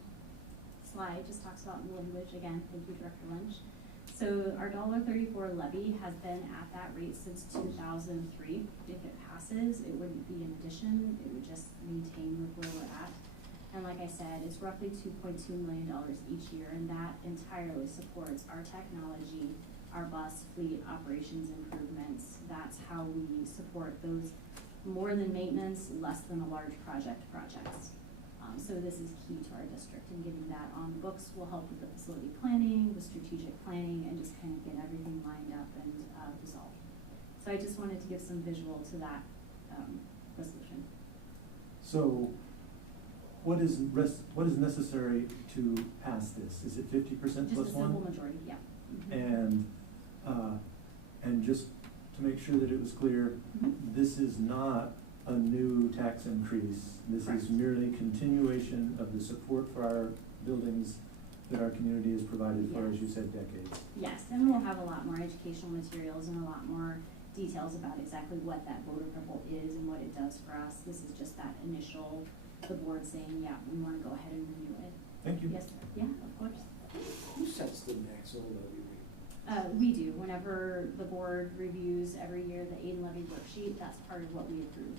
slide just talks about language again. Thank you, Director Lynch. So our $1.34 levy has been at that rate since 2003. If it passes, it wouldn't be an addition. It would just maintain with where we're at. And like I said, it's roughly $2.2 million each year, and that entirely supports our technology, our bus fleet operations improvements. That's how we support those more than maintenance, less than a large projects. So this is key to our district, and getting that on the books will help with the facility planning, the strategic planning, and just kind of get everything lined up and resolved. So I just wanted to give some visual to that resolution. So what is necessary to pass this? Is it 50% plus one? Just a simple majority, yeah. Mm-hmm. And just to make sure that it was clear, this is not a new tax increase. This is merely continuation of the support for our buildings that our community has provided for, as you said, decades. Yes, and we'll have a lot more educational materials and a lot more details about exactly what that voter purple is and what it does for us. This is just that initial, the board saying, yeah, we want to go ahead and renew it. Thank you. Yes, sir. Yeah, of course. Who sets the maximum levy rate? We do. Whenever the board reviews every year the aid and levy worksheet, that's part of what we approve.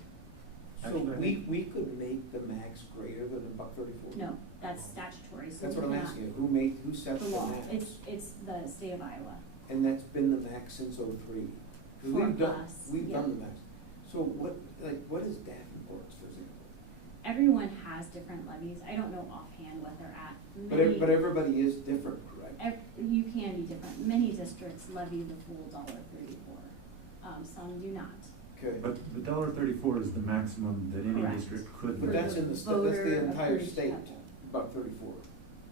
So we could make the max greater than $1.34? No, that's statutory. So that's what I'm asking. Who sets the the law? max? It's the state of Iowa. And that's been the max since '03? We've done the max. So what is Davenport's, for example? Everyone has different levies. I don't know offhand what they're at. But everybody is different, correct? You can be different. Many districts levy the full $1.34. Some do not. Okay. But the $1.34 is the maximum that any Correct. district could. But that's in the that's the entire state, $1.34.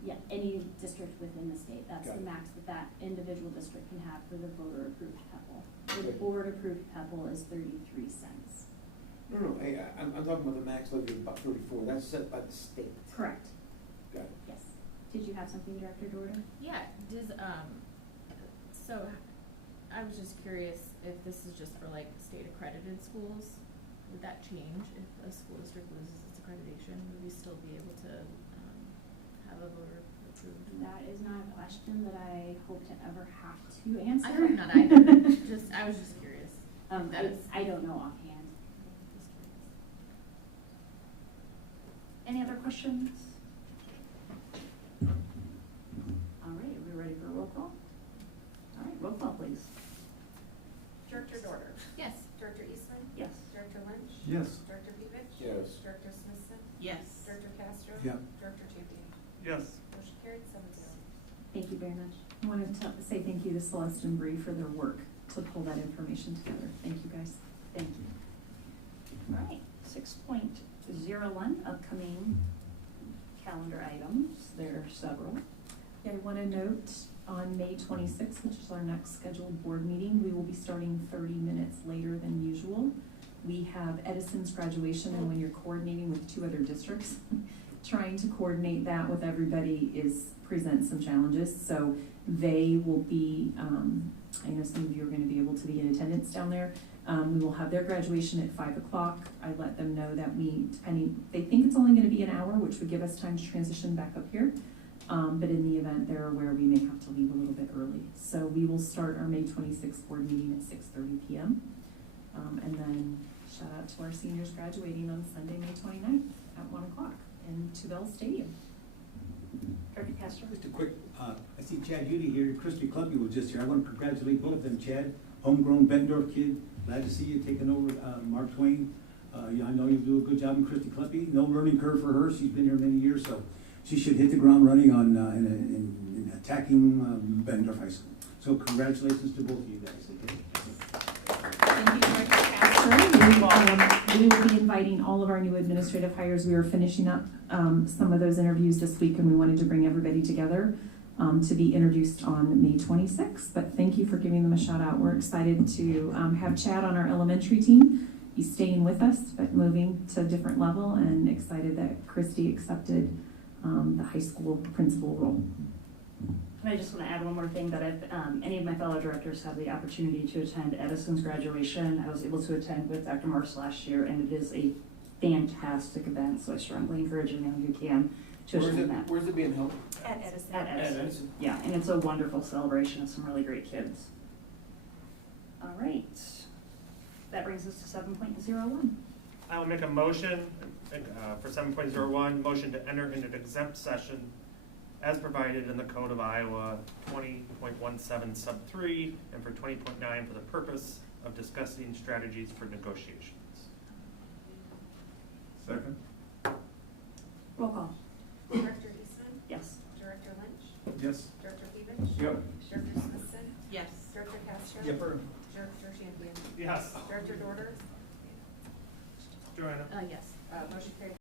Yeah, any district within the state. That's Got the it. max that individual district can have for the voter approved PEPL. The board approved PEPL is 33 cents. No, I'm talking about the max levy of $1.34. That's set by the state. Correct. Got it. Yes. Did you have something, Director Dorder? Yeah, so I was just curious if this is just for like state accredited schools. Would that change if a school district loses its accreditation? Would we still be able to have a voter approved? That is not a question that I hope to ever have to answer. I hope not either. I was just curious. I don't know offhand. Any other questions? All right, are we ready for a roll call? All right, roll call, please. Director Dorder? Yes. Director Eastman? Yes. Director Lynch? Yes. Director Pevich? Yes. Director Smithson? Yes. Director Castro? Yeah. Director Champion? Yes. Motion carried 7-0. Thank you very much. I wanted to say thank you to Celeste and Bree for their work to pull that information together. Thank you, guys. Thank you. All right, 6.01, upcoming calendar items. There are several. Yeah, I want to note on May 26th, which is our next scheduled board meeting, we will be starting 30 minutes later than usual. We have Edison's graduation, and when you're coordinating with 2 other districts, trying to coordinate that with everybody presents some challenges. So they will be, I know some of you are going to be able to be in attendance down there. We will have their graduation at 5 o'clock. I let them know that they think it's only going to be an hour, which would give us time to transition back up here. But in the event they're aware, we may have to leave a little bit early. So we will start our May 26th board meeting at 6:30 p.m. And then shout out to our seniors graduating on Sunday, May 29th at 1 o'clock in Tubell Stadium. Director Castro? Just a quick, I see Chad Judy here, Christy Clumpy was just here. I want to congratulate both of them, Chad, homegrown Bettendorf kid. Glad to see you taking over Mark Twain. Yeah, I know you do a good job in Christy Clumpy. No learning curve for her. She's been here many years, so she should hit the ground running on in attacking Bettendorf High School. So congratulations to both of you guys. Thank you, Director Castro. We will be inviting all of our new administrative hires. We are finishing up some of those interviews this week, and we wanted to bring everybody together to be introduced on May 26th. But thank you for giving them a shout out. We're excited to have Chad on our elementary team. He's staying with us, but moving to a different level, and excited that Christy accepted the high school principal role. And I just want to add one more thing, that if any of my fellow directors have the opportunity to attend Edison's graduation, I was able to attend with Dr. Morse last year, and it is a fantastic event, so I strongly encourage anyone who can to attend that. Where's it being held? At Edison. At Edison. Yeah, and it's a wonderful celebration of some really great kids. All right, that brings us to 7.01. I will make a motion for 7.01, motion to enter into an exempt session as provided in the Code of Iowa 20.17 sub 3 and for 20.9 for the purpose of discussing strategies for negotiations. Second. Roll call. Director Eastman? Yes. Director Lynch? Yes. Director Pevich? Yep. Director Smithson? Yes. Director Castro? Yep. Director Champion? Yes. Director Dorder? Joanna? Yes. Motion carried.